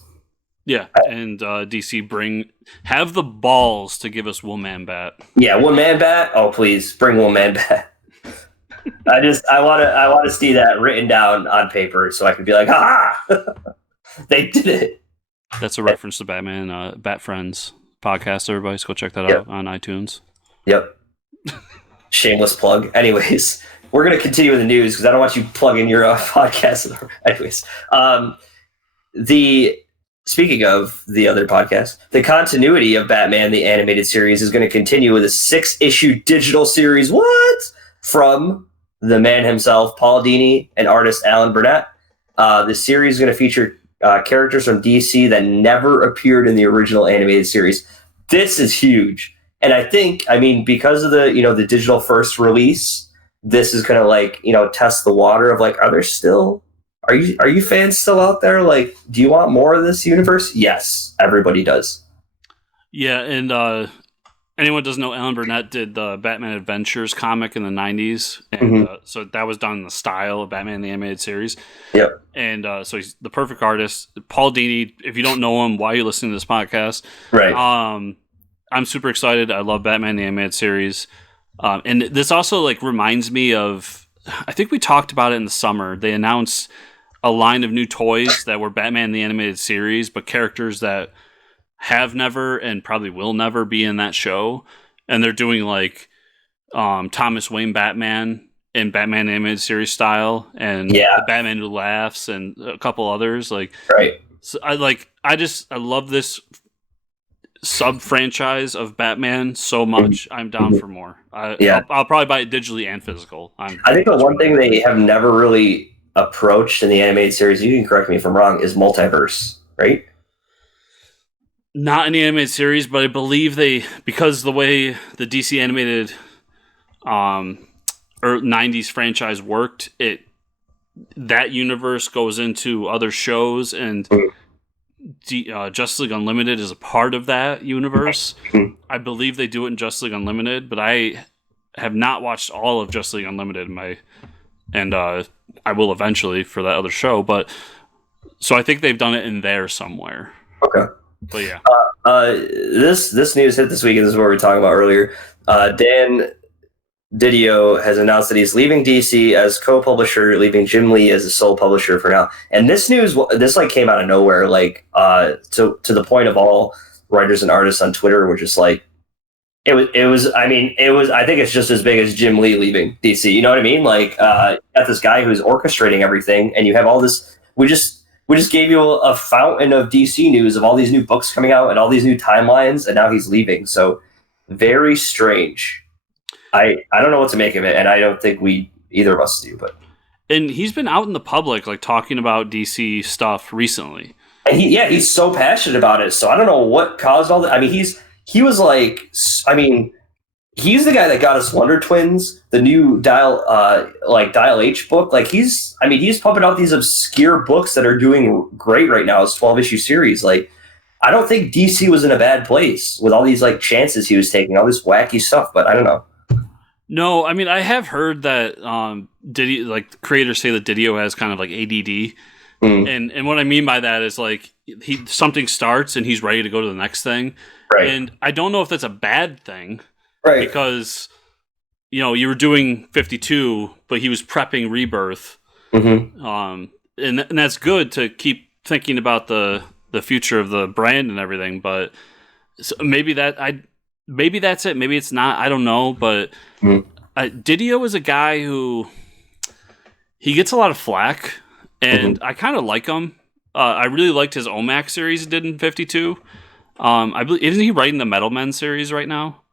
Yeah, and DC have the balls to give us Woman Bat. Yeah, Woman Bat. Oh, please bring Woman Bat. I want to see that written down on paper so I can be like, ha! They did it. That's a reference to Batman, Bat Friends podcast. Everybody, so go check that out on iTunes. Yep. Shameless plug. Anyways, we're gonna continue with the news because I don't want you plugging your podcast. Anyways, Speaking of the other podcast, the continuity of Batman, the animated series, is going to continue with a 6-issue digital series. What? From the man himself, Paul Dini, and artist Alan Burnett. The series is going to feature characters from DC that never appeared in the original animated series. This is huge. And I think, because of the digital first release, this is going to test the water of are you fans still out there? Like, do you want more of this universe? Yes, everybody does. Yeah, and anyone doesn't know, Alan Burnett did the Batman Adventures comic in the 90s. And so that was done in the style of Batman the Animated Series. Yep. And so he's the perfect artist. Paul Dini, if you don't know him, why are you listening to this podcast? Right. I'm super excited. I love Batman the Animated Series. And this also reminds me of, I think we talked about it in the summer. They announced a line of new toys that were Batman the Animated Series, but characters that have never and probably will never be in that show. And they're doing Thomas Wayne Batman in Batman animated series style, and the Batman Who Laughs, and a couple others. Like, right. So I love this sub franchise of Batman so much. I'm down for more. I'll probably buy it digitally and physical. I think the one thing they have never really approached in the animated series, you can correct me if I'm wrong, is multiverse, right? Not in the animated series, but I believe because the way the DC animated or 90s franchise worked, that universe goes into other shows, and Justice League Unlimited is a part of that universe. I believe they do it in Justice League Unlimited, but I have not watched all of Justice League Unlimited and I will eventually for that other show. But so I think they've done it in there somewhere. Okay, but yeah, this news hit this week, and this is what we were talking about earlier. Dan Didio has announced that he's leaving DC as co-publisher, leaving Jim Lee as the sole publisher for now. And this news, came out of nowhere, to the point of all writers and artists on Twitter were just like, it was. I think it's just as big as Jim Lee leaving DC. You know what I mean? Like, you got this guy who's orchestrating everything, and you have all this. We just gave you a fountain of DC news of all these new books coming out and all these new timelines, and now he's leaving. So very strange. I don't know what to make of it, and I don't think either of us do. And he's been out in the public, like, talking about DC stuff recently. And he's so passionate about it. So I don't know what caused all that. I mean, he's the guy that got us Wonder Twins, the new Dial H book. Like, he's pumping out these obscure books that are doing great right now. It's 12-issue series. Like, I don't think DC was in a bad place with all these chances he was taking, all this wacky stuff. But I don't know. No, I mean, I have heard that creators say that Didio has kind of like ADD, and what I mean by that is something starts and he's ready to go to the next thing, right? And I don't know if that's a bad thing, right? Because you were doing 52, but he was prepping Rebirth, and that's good to keep thinking about the future of the brand and everything, but maybe that's it. Maybe it's not. I don't know. But Didio is a guy who he gets a lot of flack, and I kind of like him. I really liked his OMAC series he did in 52. I believe, isn't he writing the Metal Men series right now?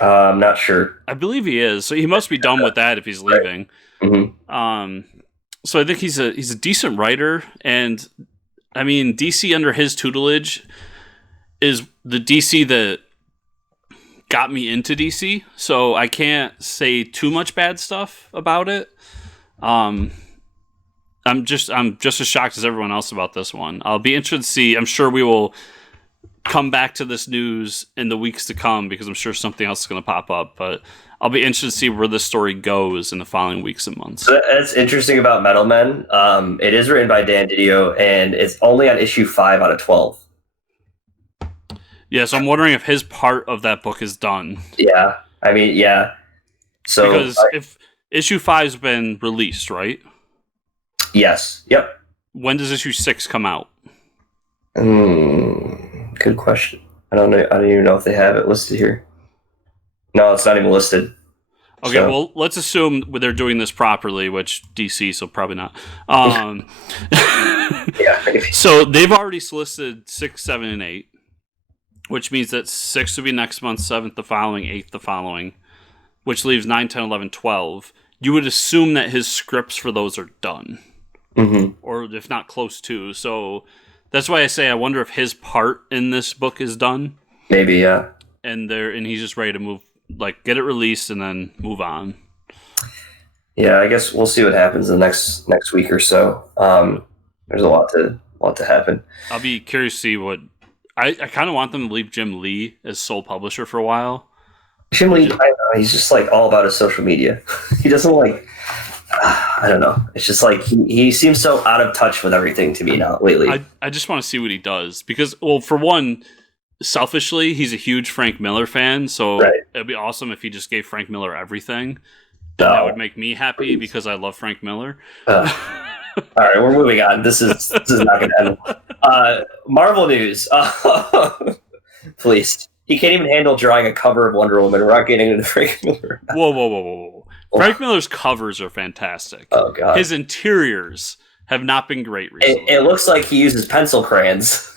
I'm not sure. I believe he is. So he must be done with that if he's leaving. Right. So I think he's a decent writer, and I mean, DC under his tutelage is the DC that got me into DC, so I can't say too much bad stuff about it. I'm just as shocked as everyone else about this one. I'll be interested to see. I'm sure we will come back to this news in the weeks to come because I'm sure something else is going to pop up. But I'll be interested to see where this story goes in the following weeks and months. So that's interesting about Metal Men. It is written by Dan Didio, and it's only on issue 5 out of 12. Yeah, so I'm wondering if his part of that book is done. Yeah, I mean, yeah. So because if issue 5's been released, right? Yes. Yep. When does issue 6 come out? Good question. I don't know. I don't even know if they have it listed here. No, it's not even listed. Okay, so. Well, let's assume they're doing this properly, which DC, so probably not. Yeah. Maybe. So they've already solicited 6, 7, and 8. Which means that 6th would be next month, 7th the following, 8th the following, which leaves 9, 10, 11, 12. You would assume that his scripts for those are done. Or if not close to. So that's why I say I wonder if his part in this book is done. Maybe, yeah. And he's just ready to move, get it released and then move on. Yeah, I guess we'll see what happens the next week or so. There's a lot to happen. I'll be curious to see what... I kind of want them to leave Jim Lee as sole publisher for a while. Jim Lee, I don't know, he's just all about his social media. He doesn't I don't know. It's just he seems so out of touch with everything to me now lately. I just want to see what he does because, well, for one, selfishly, he's a huge Frank Miller fan, so it'd be awesome if he just gave Frank Miller everything. No. That would make me happy because I love Frank Miller. All right, we're moving on. This is not going to end. Marvel news, please. He can't even handle drawing a cover of Wonder Woman. We're not getting into Frank Miller. Whoa. Frank Miller's covers are fantastic. Oh, God. His interiors have not been great recently. It looks like he uses pencil crayons.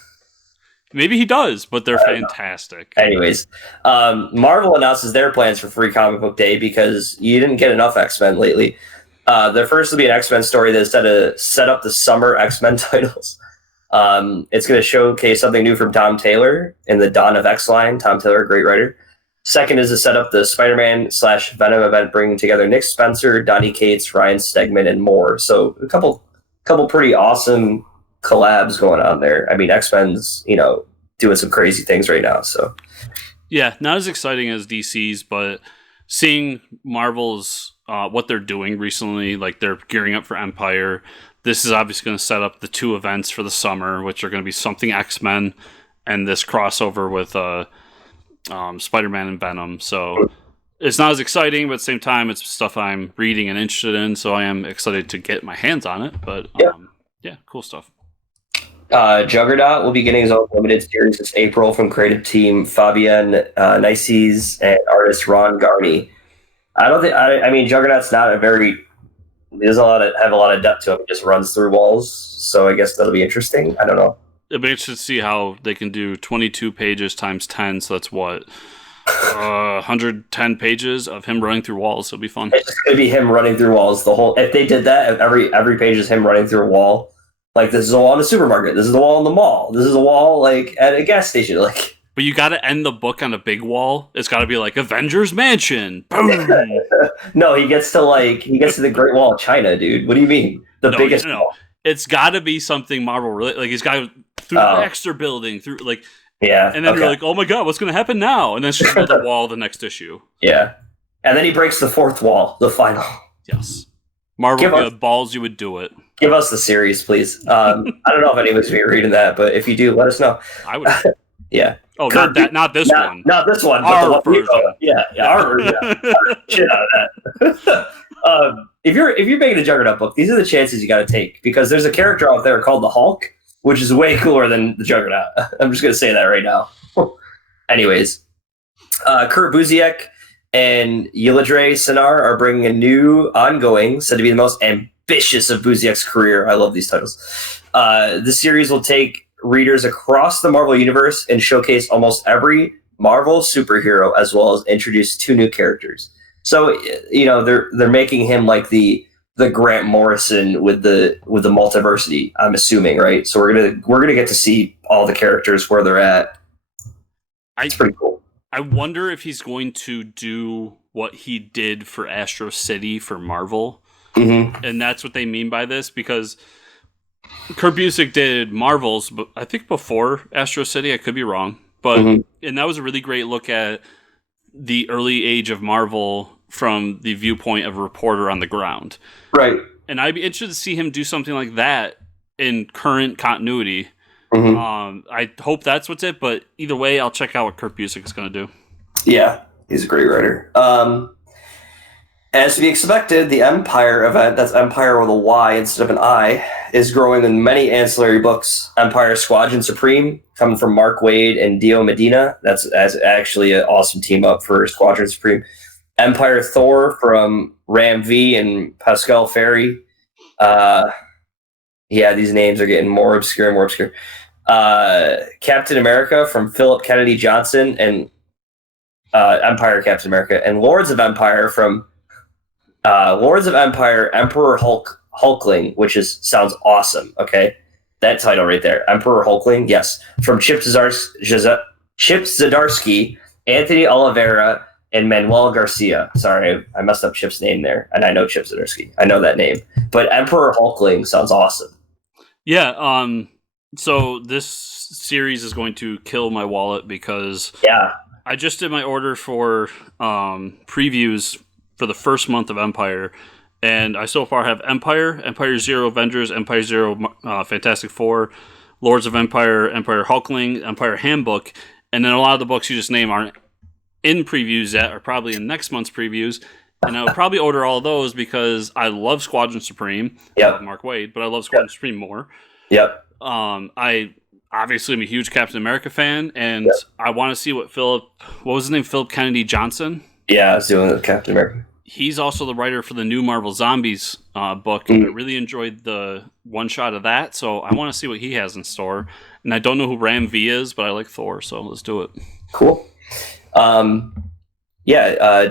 Maybe he does, but they're fantastic. Anyways, Marvel announces their plans for Free Comic Book Day because you didn't get enough X-Men lately. Their first will be an X-Men story that's set up the summer X-Men titles. It's going to showcase something new from Tom Taylor in the Dawn of X line. Tom Taylor, great writer. Second is to set up the Spider-Man/Venom event, bringing together Nick Spencer, Donny Cates, Ryan Stegman, and more. So a couple pretty awesome collabs going on there. I mean, X-Men's, doing some crazy things right now. So yeah, not as exciting as DC's, but seeing Marvel's what they're doing recently, like they're gearing up for Empire. This is obviously going to set up the two events for the summer, which are going to be something X-Men and this crossover with Spider-Man and Venom. So it's not as exciting, but at the same time, it's stuff I'm reading and interested in. So I am excited to get my hands on it. But yeah, cool stuff. Juggernaut will be getting his own limited series this April from creative team Fabian Nices and artist Ron Garney. I mean, Juggernaut's not he doesn't have a lot of depth to him. He just runs through walls. So I guess that'll be interesting. I don't know. It'll be interesting to see how they can do 22 pages times 10. So that's what? 110 pages of him running through walls. It'll be fun. It's just going to be him running through walls. If they did that, if every page is him running through a wall. Like, this is a wall in a supermarket. This is a wall in the mall. This is a wall, like, at a gas station. Like, but you got to end the book on a big wall. It's got to be like Avengers Mansion. Boom. No, he gets to the Great Wall of China, dude. What do you mean? The biggest wall. It's got to be something Marvel related. Like, he's got to through the Baxter building, through like, yeah. And then you're like, oh my god, what's going to happen now? And then it's just the wall of the next issue. Yeah, and then he breaks the fourth wall, the final. Yes, Marvel, if you had balls, you would do it. Give us the series, please. I don't know if anyone's been reading that, but if you do, let us know. I would. Yeah. Oh, not this one. Not this one. Our version. Our version. Shit out of that. If you're making a Juggernaut book, these are the chances you got to take, because there's a character out there called the Hulk, which is way cooler than the Juggernaut. I'm just gonna say that right now. Anyways, Kurt Busiek and Yildiray Cinar are bringing a new ongoing, said to be the most ambitious of Busiek's career. I love these titles. The series will take readers across the Marvel universe and showcase almost every Marvel superhero, as well as introduce two new characters. So they're making him like the Grant Morrison with the multiversity, I'm assuming, right? So we're gonna get to see all the characters where they're at. It's pretty cool. I wonder if he's going to do what he did for Astro City for Marvel. Mm-hmm. And that's what they mean by this, because Kurt Busiek did Marvels, but I think before Astro City. I could be wrong, but and that was a really great look at the early age of Marvel from the viewpoint of a reporter on the ground. Right. And I'd be interested to see him do something like that in current continuity. I hope that's what's it, but either way, I'll check out what Kurt Busiek is going to do. Yeah, he's a great writer. As to be expected, the Empire event, that's Empire with a Y instead of an I, is growing in many ancillary books. Empire Squadron Supreme, coming from Mark Waid and Dio Medina. That's actually an awesome team up for Squadron Supreme. Empire Thor from Ram V and Pascal Ferry. Yeah, these names are getting more obscure and more obscure. Captain America from Philip Kennedy Johnson and Empire Captain America. And Lords of Empire from Lords of Empire Emperor Hulkling, which sounds awesome. Okay, that title right there, Emperor Hulkling. Yes, from Chip Zdarsky, Anthony Oliveira, and Manuel Garcia. Sorry, I messed up Chip's name there, and I know Chip Zdarsky. I know that name, but Emperor Hulkling sounds awesome. Yeah. So this series is going to kill my wallet because I just did my order for previews for the first month of Empire, and I so far have Empire, Empire Zero Avengers, Empire Zero Fantastic Four, Lords of Empire, Empire Hulkling, Empire Handbook, and then a lot of the books you just named aren't in previews yet, are probably in next month's previews, and I would probably order all of those because I love Squadron Supreme, Mark Waid, but I love Squadron Supreme more. Yep. I obviously I'm a huge Captain America fan, and Yep. I want to see what was his name? Philip Kennedy Johnson? Yeah, I was doing the Captain America. He's also the writer for the new Marvel Zombies book. I really enjoyed the one shot of that, so I want to see what he has in store. And I don't know who Ram V is, but I like Thor, so let's do it. Cool.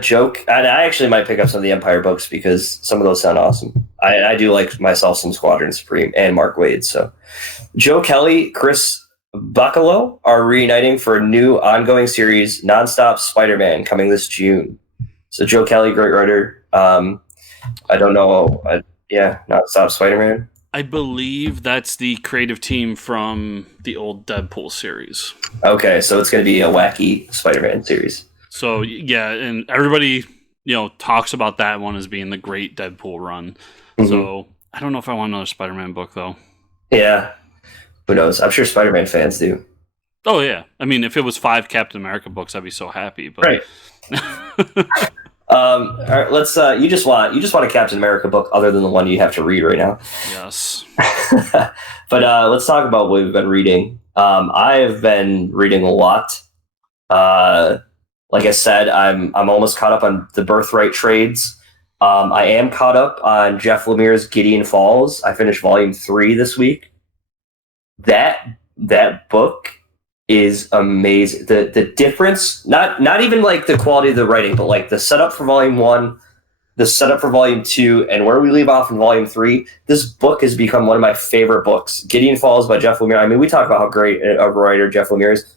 Joke. And I actually might pick up some of the Empire books because some of those sound awesome. I do like myself some Squadron Supreme and Mark Waid. So Joe Kelly, Chris Bacalo are reuniting for a new ongoing series, Nonstop Spider-Man, coming this June. So Joe Kelly, great writer. I don't know. Nonstop Spider-Man. I believe that's the creative team from the old Deadpool series. Okay, so it's going to be a wacky Spider-Man series. So yeah, and everybody talks about that one as being the great Deadpool run. Mm-hmm. So I don't know if I want another Spider-Man book though. Yeah, who knows? I'm sure Spider-Man fans do. Oh yeah, I mean, if it was 5 Captain America books, I'd be so happy. But right. All right, let's. You just want a Captain America book other than the one you have to read right now. Yes. But let's talk about what we've been reading. I have been reading a lot. Like I said, I'm almost caught up on the Birthright trades. I am caught up on Jeff Lemire's Gideon Falls. I finished volume 3 this week. That book is amazing. The difference, not even like the quality of the writing, but like the setup for volume 1, the setup for volume 2, and where we leave off in volume 3. This book has become one of my favorite books. Gideon Falls by Jeff Lemire. I mean, we talk about how great a writer Jeff Lemire is.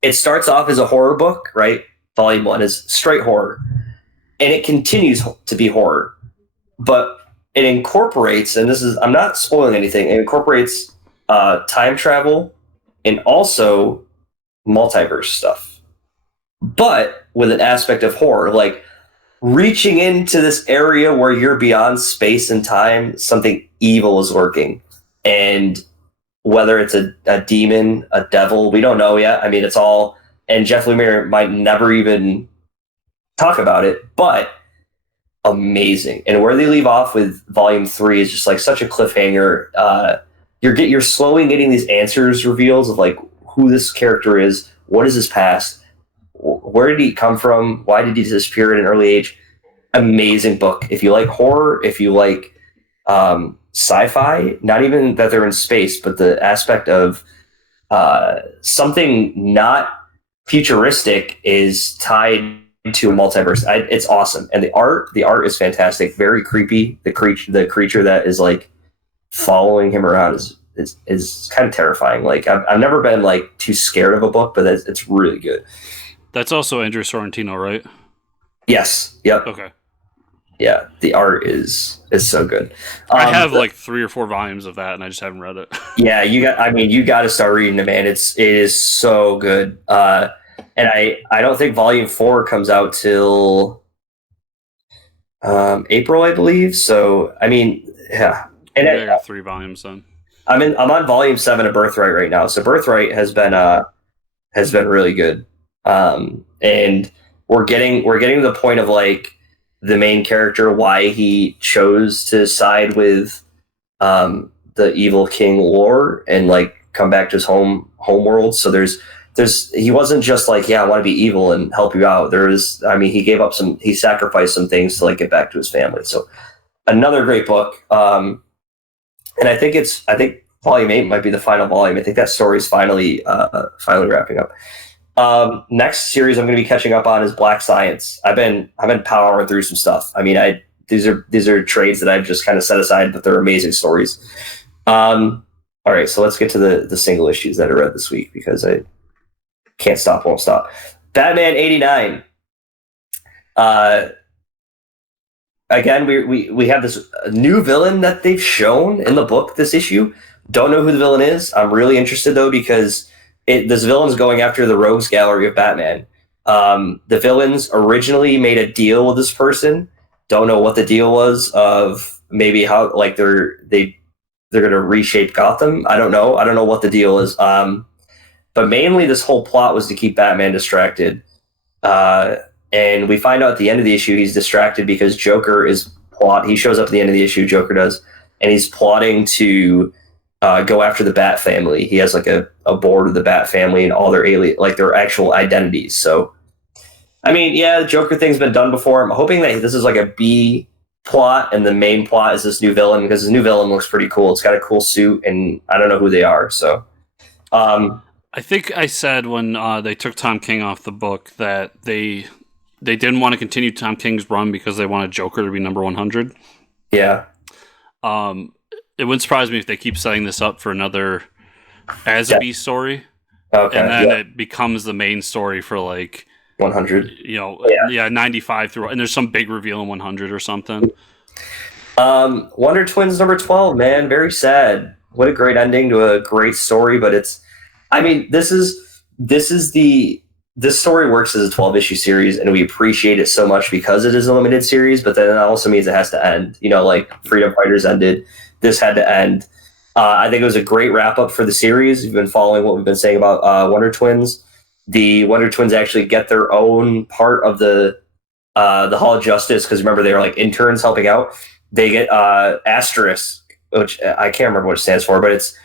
It starts off as a horror book, right? Volume 1 is straight horror. And it continues to be horror. But it incorporates, and I'm not spoiling anything, it incorporates time travel and also multiverse stuff. But with an aspect of horror, like reaching into this area where you're beyond space and time, something evil is lurking. And whether it's a demon, a devil, we don't know yet. I mean, it's all, and Jeff Lemire might never even talk about it, but amazing. And where they leave off with volume 3 is just like such a cliffhanger. You're slowly getting these answers reveals of like who this character is, what is his past, where did he come from, why did he disappear at an early age. Amazing book. If you like horror, if you like sci-fi, not even that they're in space, but the aspect of something not futuristic is tied to a multiverse. It's awesome. And the art is fantastic, very creepy. The creature that is like following him around is kind of terrifying. Like I've never been like too scared of a book, but it's really good. That's also Andrew Sorrentino, right? Yes. Yep. Okay. Yeah, the art is so good. I have like 3 or 4 volumes of that, and I just haven't read it. Yeah, you got to start reading it, man. It is so good. And I don't think volume 4 comes out till April, I believe. So I mean, yeah. And there are 3 volumes then. I'm on volume 7 of Birthright right now. So Birthright has been really good. And we're getting to the point of like the main character, why he chose to side with the evil King Lore and like come back to his home world. So there's he wasn't just like, yeah, I want to be evil and help you out. He sacrificed some things to like get back to his family. So another great book. And I think volume 8 might be the final volume. I think that story's finally wrapping up. Next series I'm going to be catching up on is Black Science. I've been powering through some stuff. I mean, these are trades that I've just kind of set aside, but they're amazing stories. All right, so let's get to the single issues that I read this week because I can't stop, won't stop. Batman 89. Again, we have this new villain that they've shown in the book this issue. Don't know who the villain is. I'm really interested though because this villain's going after the Rogues Gallery of Batman. The villains originally made a deal with this person. Don't know what the deal was of maybe how like they're going to reshape Gotham. I don't know what the deal is. But mainly this whole plot was to keep Batman distracted. And we find out at the end of the issue he's distracted because Joker he shows up at the end of the issue, Joker does, and he's plotting to go after the Bat family. He has like a board of the Bat family and all their alien, like their actual identities. So, I mean, yeah, the Joker thing's been done before. I'm hoping that this is like a B plot and the main plot is this new villain, because this new villain looks pretty cool. It's got a cool suit and I don't know who they are. So, I think I said when they took Tom King off the book that they didn't want to continue Tom King's run because they wanted Joker to be number 100. Yeah. It wouldn't surprise me if they keep setting this up for another as a B story. Okay. And then it becomes the main story for like 100. 95 through, and there's some big reveal in 100 or something. Wonder Twins number 12, man, very sad. What a great ending to a great story, but it's, I mean, this story works as a 12-issue series, and we appreciate it so much because it is a limited series, but then it also means it has to end. Like Freedom Fighters ended, this had to end. I think it was a great wrap-up for the series. You've been following what we've been saying about Wonder Twins. The Wonder Twins actually get their own part of the Hall of Justice, because remember, they were like interns helping out. They get Asterisk, which I can't remember what it stands for, but it's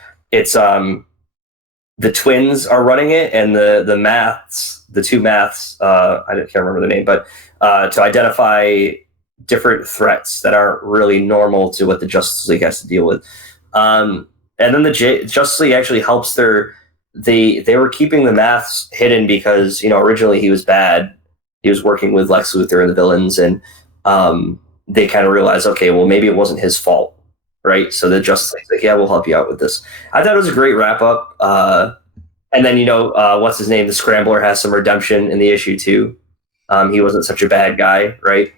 the twins are running it, and the two maths, I can't remember the name, but to identify different threats that aren't really normal to what the Justice League has to deal with. And then the Justice League actually helps they were keeping the maths hidden because, originally he was bad. He was working with Lex Luthor and the villains, and they kind of realized, okay, well, maybe it wasn't his fault. Right, so the Justice League's like, yeah, we'll help you out with this. I thought it was a great wrap up. And then what's his name? The Scrambler has some redemption in the issue too. He wasn't such a bad guy, right?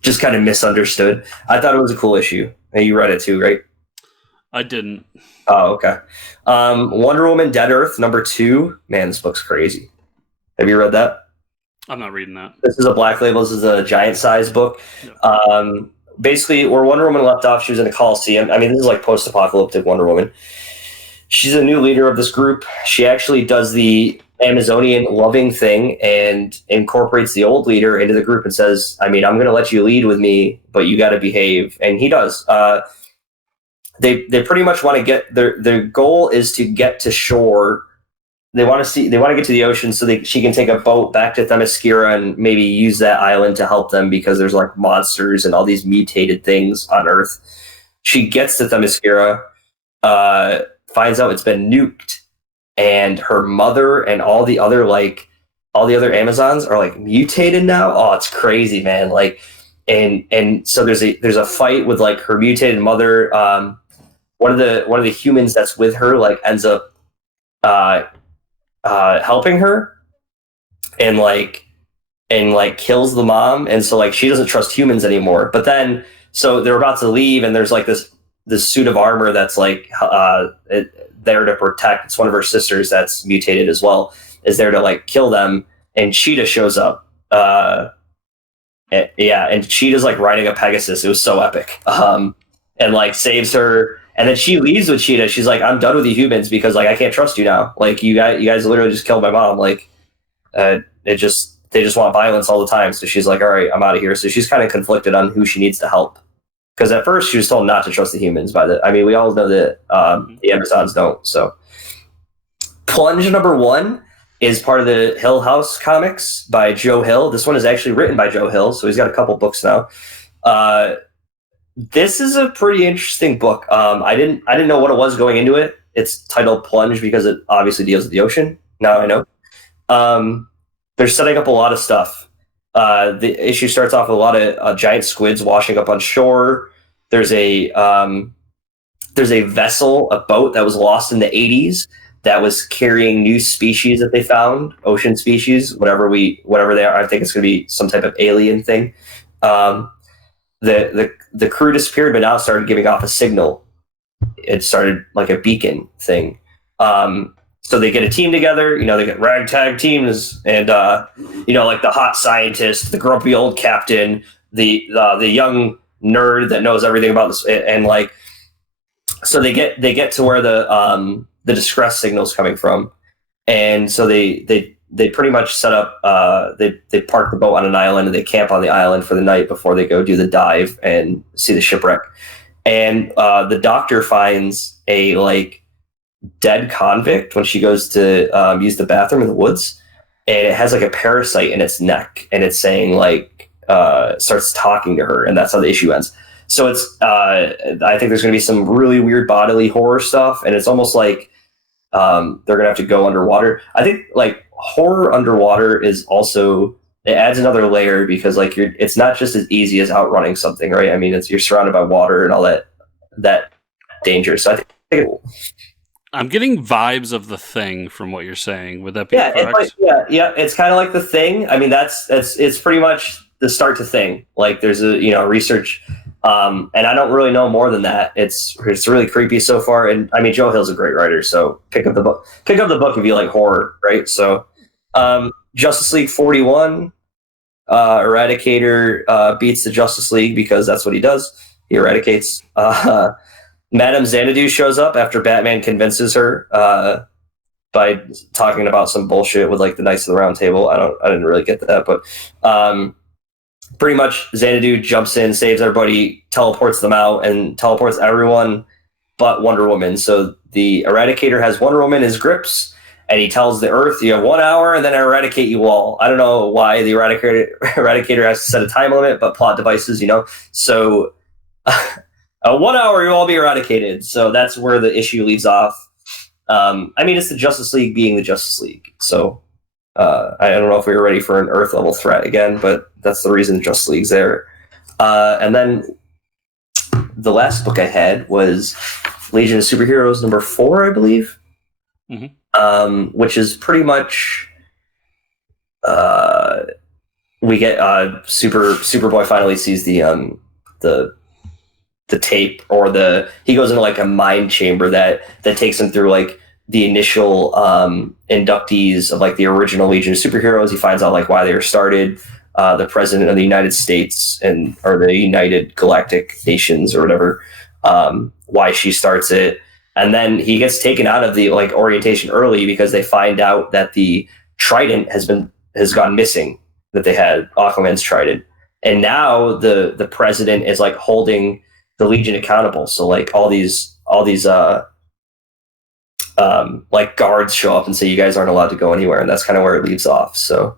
Just kind of misunderstood. I thought it was a cool issue. And you read it too, right? I didn't. Oh, okay. Wonder Woman Dead Earth number 2. Man, this book's crazy. Have you read that? I'm not reading that. This is a Black Label. This is a giant size book. No. Basically, where Wonder Woman left off, she was in a Coliseum. I mean, this is like post-apocalyptic Wonder Woman. She's a new leader of this group. She actually does the Amazonian loving thing and incorporates the old leader into the group and says, I mean, I'm going to let you lead with me, but you got to behave. And he does. They pretty much want to get their goal is to get to shore. They want to get to the ocean so she can take a boat back to Themyscira and maybe use that island to help them, because there's like monsters and all these mutated things on Earth. She gets to Themyscira, finds out it's been nuked, and her mother and all the other Amazons are like mutated now. Oh, it's crazy, man. Like, and so there's a fight with like her mutated mother. One of the humans that's with her like ends up helping her and kills the mom, and so like she doesn't trust humans anymore. But then so they're about to leave, and there's like this suit of armor that's like there to protect. It's one of her sisters that's mutated as well, is there to like kill them, and Cheetah shows up. And Cheetah's like riding a Pegasus. It was so epic. And like saves her. And then she leaves with Cheetah. She's like, I'm done with you humans because like I can't trust you now. Like you guys literally just killed my mom. Like they just want violence all the time. So she's like, all right, I'm out of here. So she's kind of conflicted on who she needs to help. Because at first she was told not to trust the humans we all know that the Amazons don't. So Plunge number 1 is part of the Hill House comics by Joe Hill. This one is actually written by Joe Hill. So he's got a couple books now. This is a pretty interesting book. I didn't know what it was going into it. It's titled Plunge because it obviously deals with the ocean. Now I know. They're setting up a lot of stuff. The issue starts off with a lot of giant squids washing up on shore. There's a vessel, a boat that was lost in the 80s that was carrying new species that they found, ocean species, whatever they are. I think it's going to be some type of alien thing. The crew disappeared, but now started giving off a signal. It started like a beacon thing. So they get a team together, they get ragtag teams, and like the hot scientist, the grumpy old captain, the young nerd that knows everything about this, and like, so they get to where the distress signal's coming from, and so they pretty much set up. They park the boat on an island and they camp on the island for the night before they go do the dive and see the shipwreck. and the doctor finds a like dead convict when she goes to use the bathroom in the woods, and it has like a parasite in its neck, and it's saying like starts talking to her, and that's how the issue ends. So it's I think there's going to be some really weird bodily horror stuff, and it's almost like they're going to have to go underwater. I think like horror underwater is also, it adds another layer because like it's not just as easy as outrunning something, right? I mean, you're surrounded by water and all that danger. So I think I'm getting vibes of The Thing from what you're saying. Would that be correct? It's kind of like The Thing. I mean, it's pretty much the start to Thing. Like there's a research, and I don't really know more than that. It's really creepy so far, and I mean Joe Hill's a great writer, so pick up the book if you like horror, right? So, Justice League 41, Eradicator beats the Justice League because that's what he does. He eradicates. Madame Xanadu shows up after Batman convinces her by talking about some bullshit with like the Knights of the Round Table. I didn't really get that, but pretty much Xanadu jumps in, saves everybody, teleports them out, and teleports everyone but Wonder Woman. So the Eradicator has Wonder Woman in his grips, and he tells the Earth, you have 1 hour and then I eradicate you all. I don't know why the Eradicator has to set a time limit, but plot devices, So 1 hour, you'll all be eradicated. So that's where the issue leaves off. I mean, it's the Justice League being the Justice League. So I don't know if we were ready for an Earth level threat again, but that's the reason Justice League's there. And then the last book I had was Legion of Superheroes number 4, I believe, which is pretty much we get Superboy finally sees the tape, or he goes into like a mind chamber that takes him through like the initial inductees of like the original Legion of Superheroes. He finds out like why they were started, the president of the United States or the United Galactic Nations or whatever, why she starts it. And then he gets taken out of the like orientation early because they find out that the trident has gone missing, that they had Aquaman's trident. And now the president is like holding the Legion accountable. So like all these like guards show up and say, you guys aren't allowed to go anywhere. And that's kind of where it leaves off. So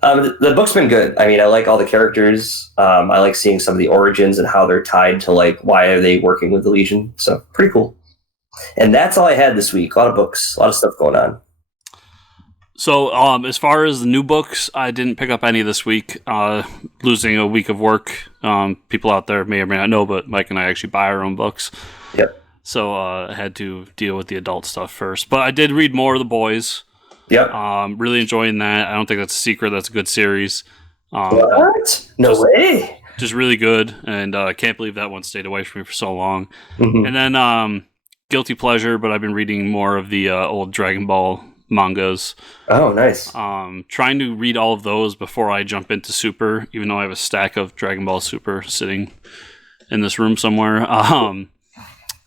the book's been good. I mean, I like all the characters. I like seeing some of the origins and how they're tied to like, why are they working with the Legion? So pretty cool. And that's all I had this week. A lot of books, a lot of stuff going on. So as far as the new books, I didn't pick up any this week, losing a week of work. People out there may or may not know, but Mike and I actually buy our own books. Yep. So I had to deal with the adult stuff first. But I did read more of The Boys. Yep. Really enjoying that. I don't think that's a secret. That's a good series. What? No way. Just really good. And I can't believe that one stayed away from me for so long. Mm-hmm. And then guilty pleasure, but I've been reading more of the old Dragon Ball mangas. Oh, nice. Trying to read all of those before I jump into Super, even though I have a stack of Dragon Ball Super sitting in this room somewhere.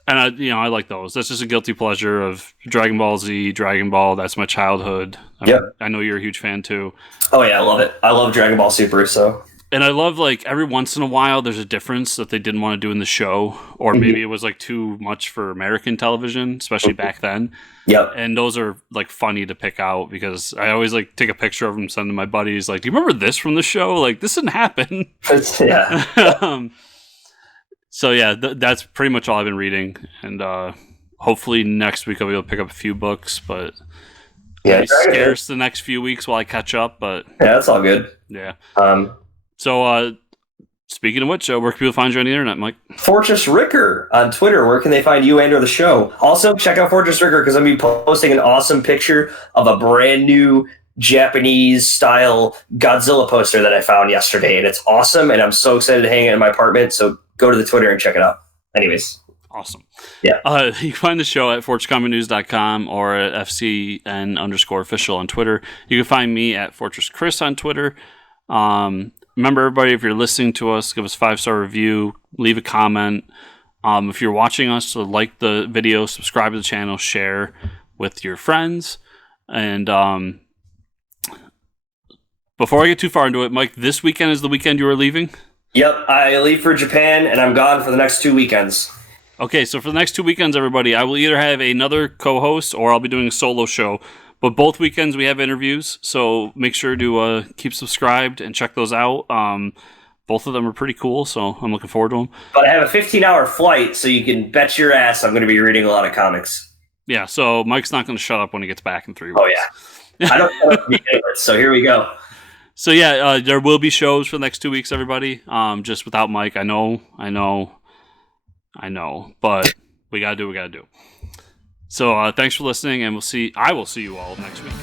And I like those. That's just a guilty pleasure of Dragon Ball Z, Dragon Ball. That's my childhood. I know you're a huge fan too. Oh yeah, I love it. I love Dragon Ball Super. So. And I love like every once in a while there's a difference that they didn't want to do in the show, or maybe it was like too much for American television, especially back then. Yep. And those are like funny to pick out because I always like take a picture of them, send to my buddies. Like, do you remember this from the show? Like, this didn't happen. Yeah. So yeah, that's pretty much all I've been reading, and hopefully next week I'll be able to pick up a few books. But yeah, scarce the next few weeks while I catch up. But yeah, that's all good. Yeah. So speaking of which, where can people find you on the internet, Mike? Fortress Ricker on Twitter. Where can they find you and or the show? Also, check out Fortress Ricker because I'm going to be posting an awesome picture of a brand new Japanese style Godzilla poster that I found yesterday, and it's awesome. And I'm so excited to hang it in my apartment. So go to the Twitter and check it out. Anyways. Awesome. Yeah. You can find the show at fortresscomicnews.com or at FCN_official on Twitter. You can find me at Fortress Chris on Twitter. Remember, everybody, if you're listening to us, give us a 5-star review, leave a comment. If you're watching us, so like the video, subscribe to the channel, share with your friends. And before I get too far into it, Mike, this weekend is the weekend you are leaving? Yep, I leave for Japan, and I'm gone for the next 2 weekends. Okay, so for the next 2 weekends, everybody, I will either have another co-host or I'll be doing a solo show. But both weekends we have interviews, so make sure to keep subscribed and check those out. Both of them are pretty cool, so I'm looking forward to them. But I have a 15-hour flight, so you can bet your ass I'm going to be reading a lot of comics. Yeah, so Mike's not going to shut up when he gets back in 3 weeks. Oh, yeah. I don't know what to begin with, so here we go. So, yeah, there will be shows for the next 2 weeks, everybody. Just without Mike. I know. But we got to do what we got to do. So, thanks for listening, and I will see you all next week.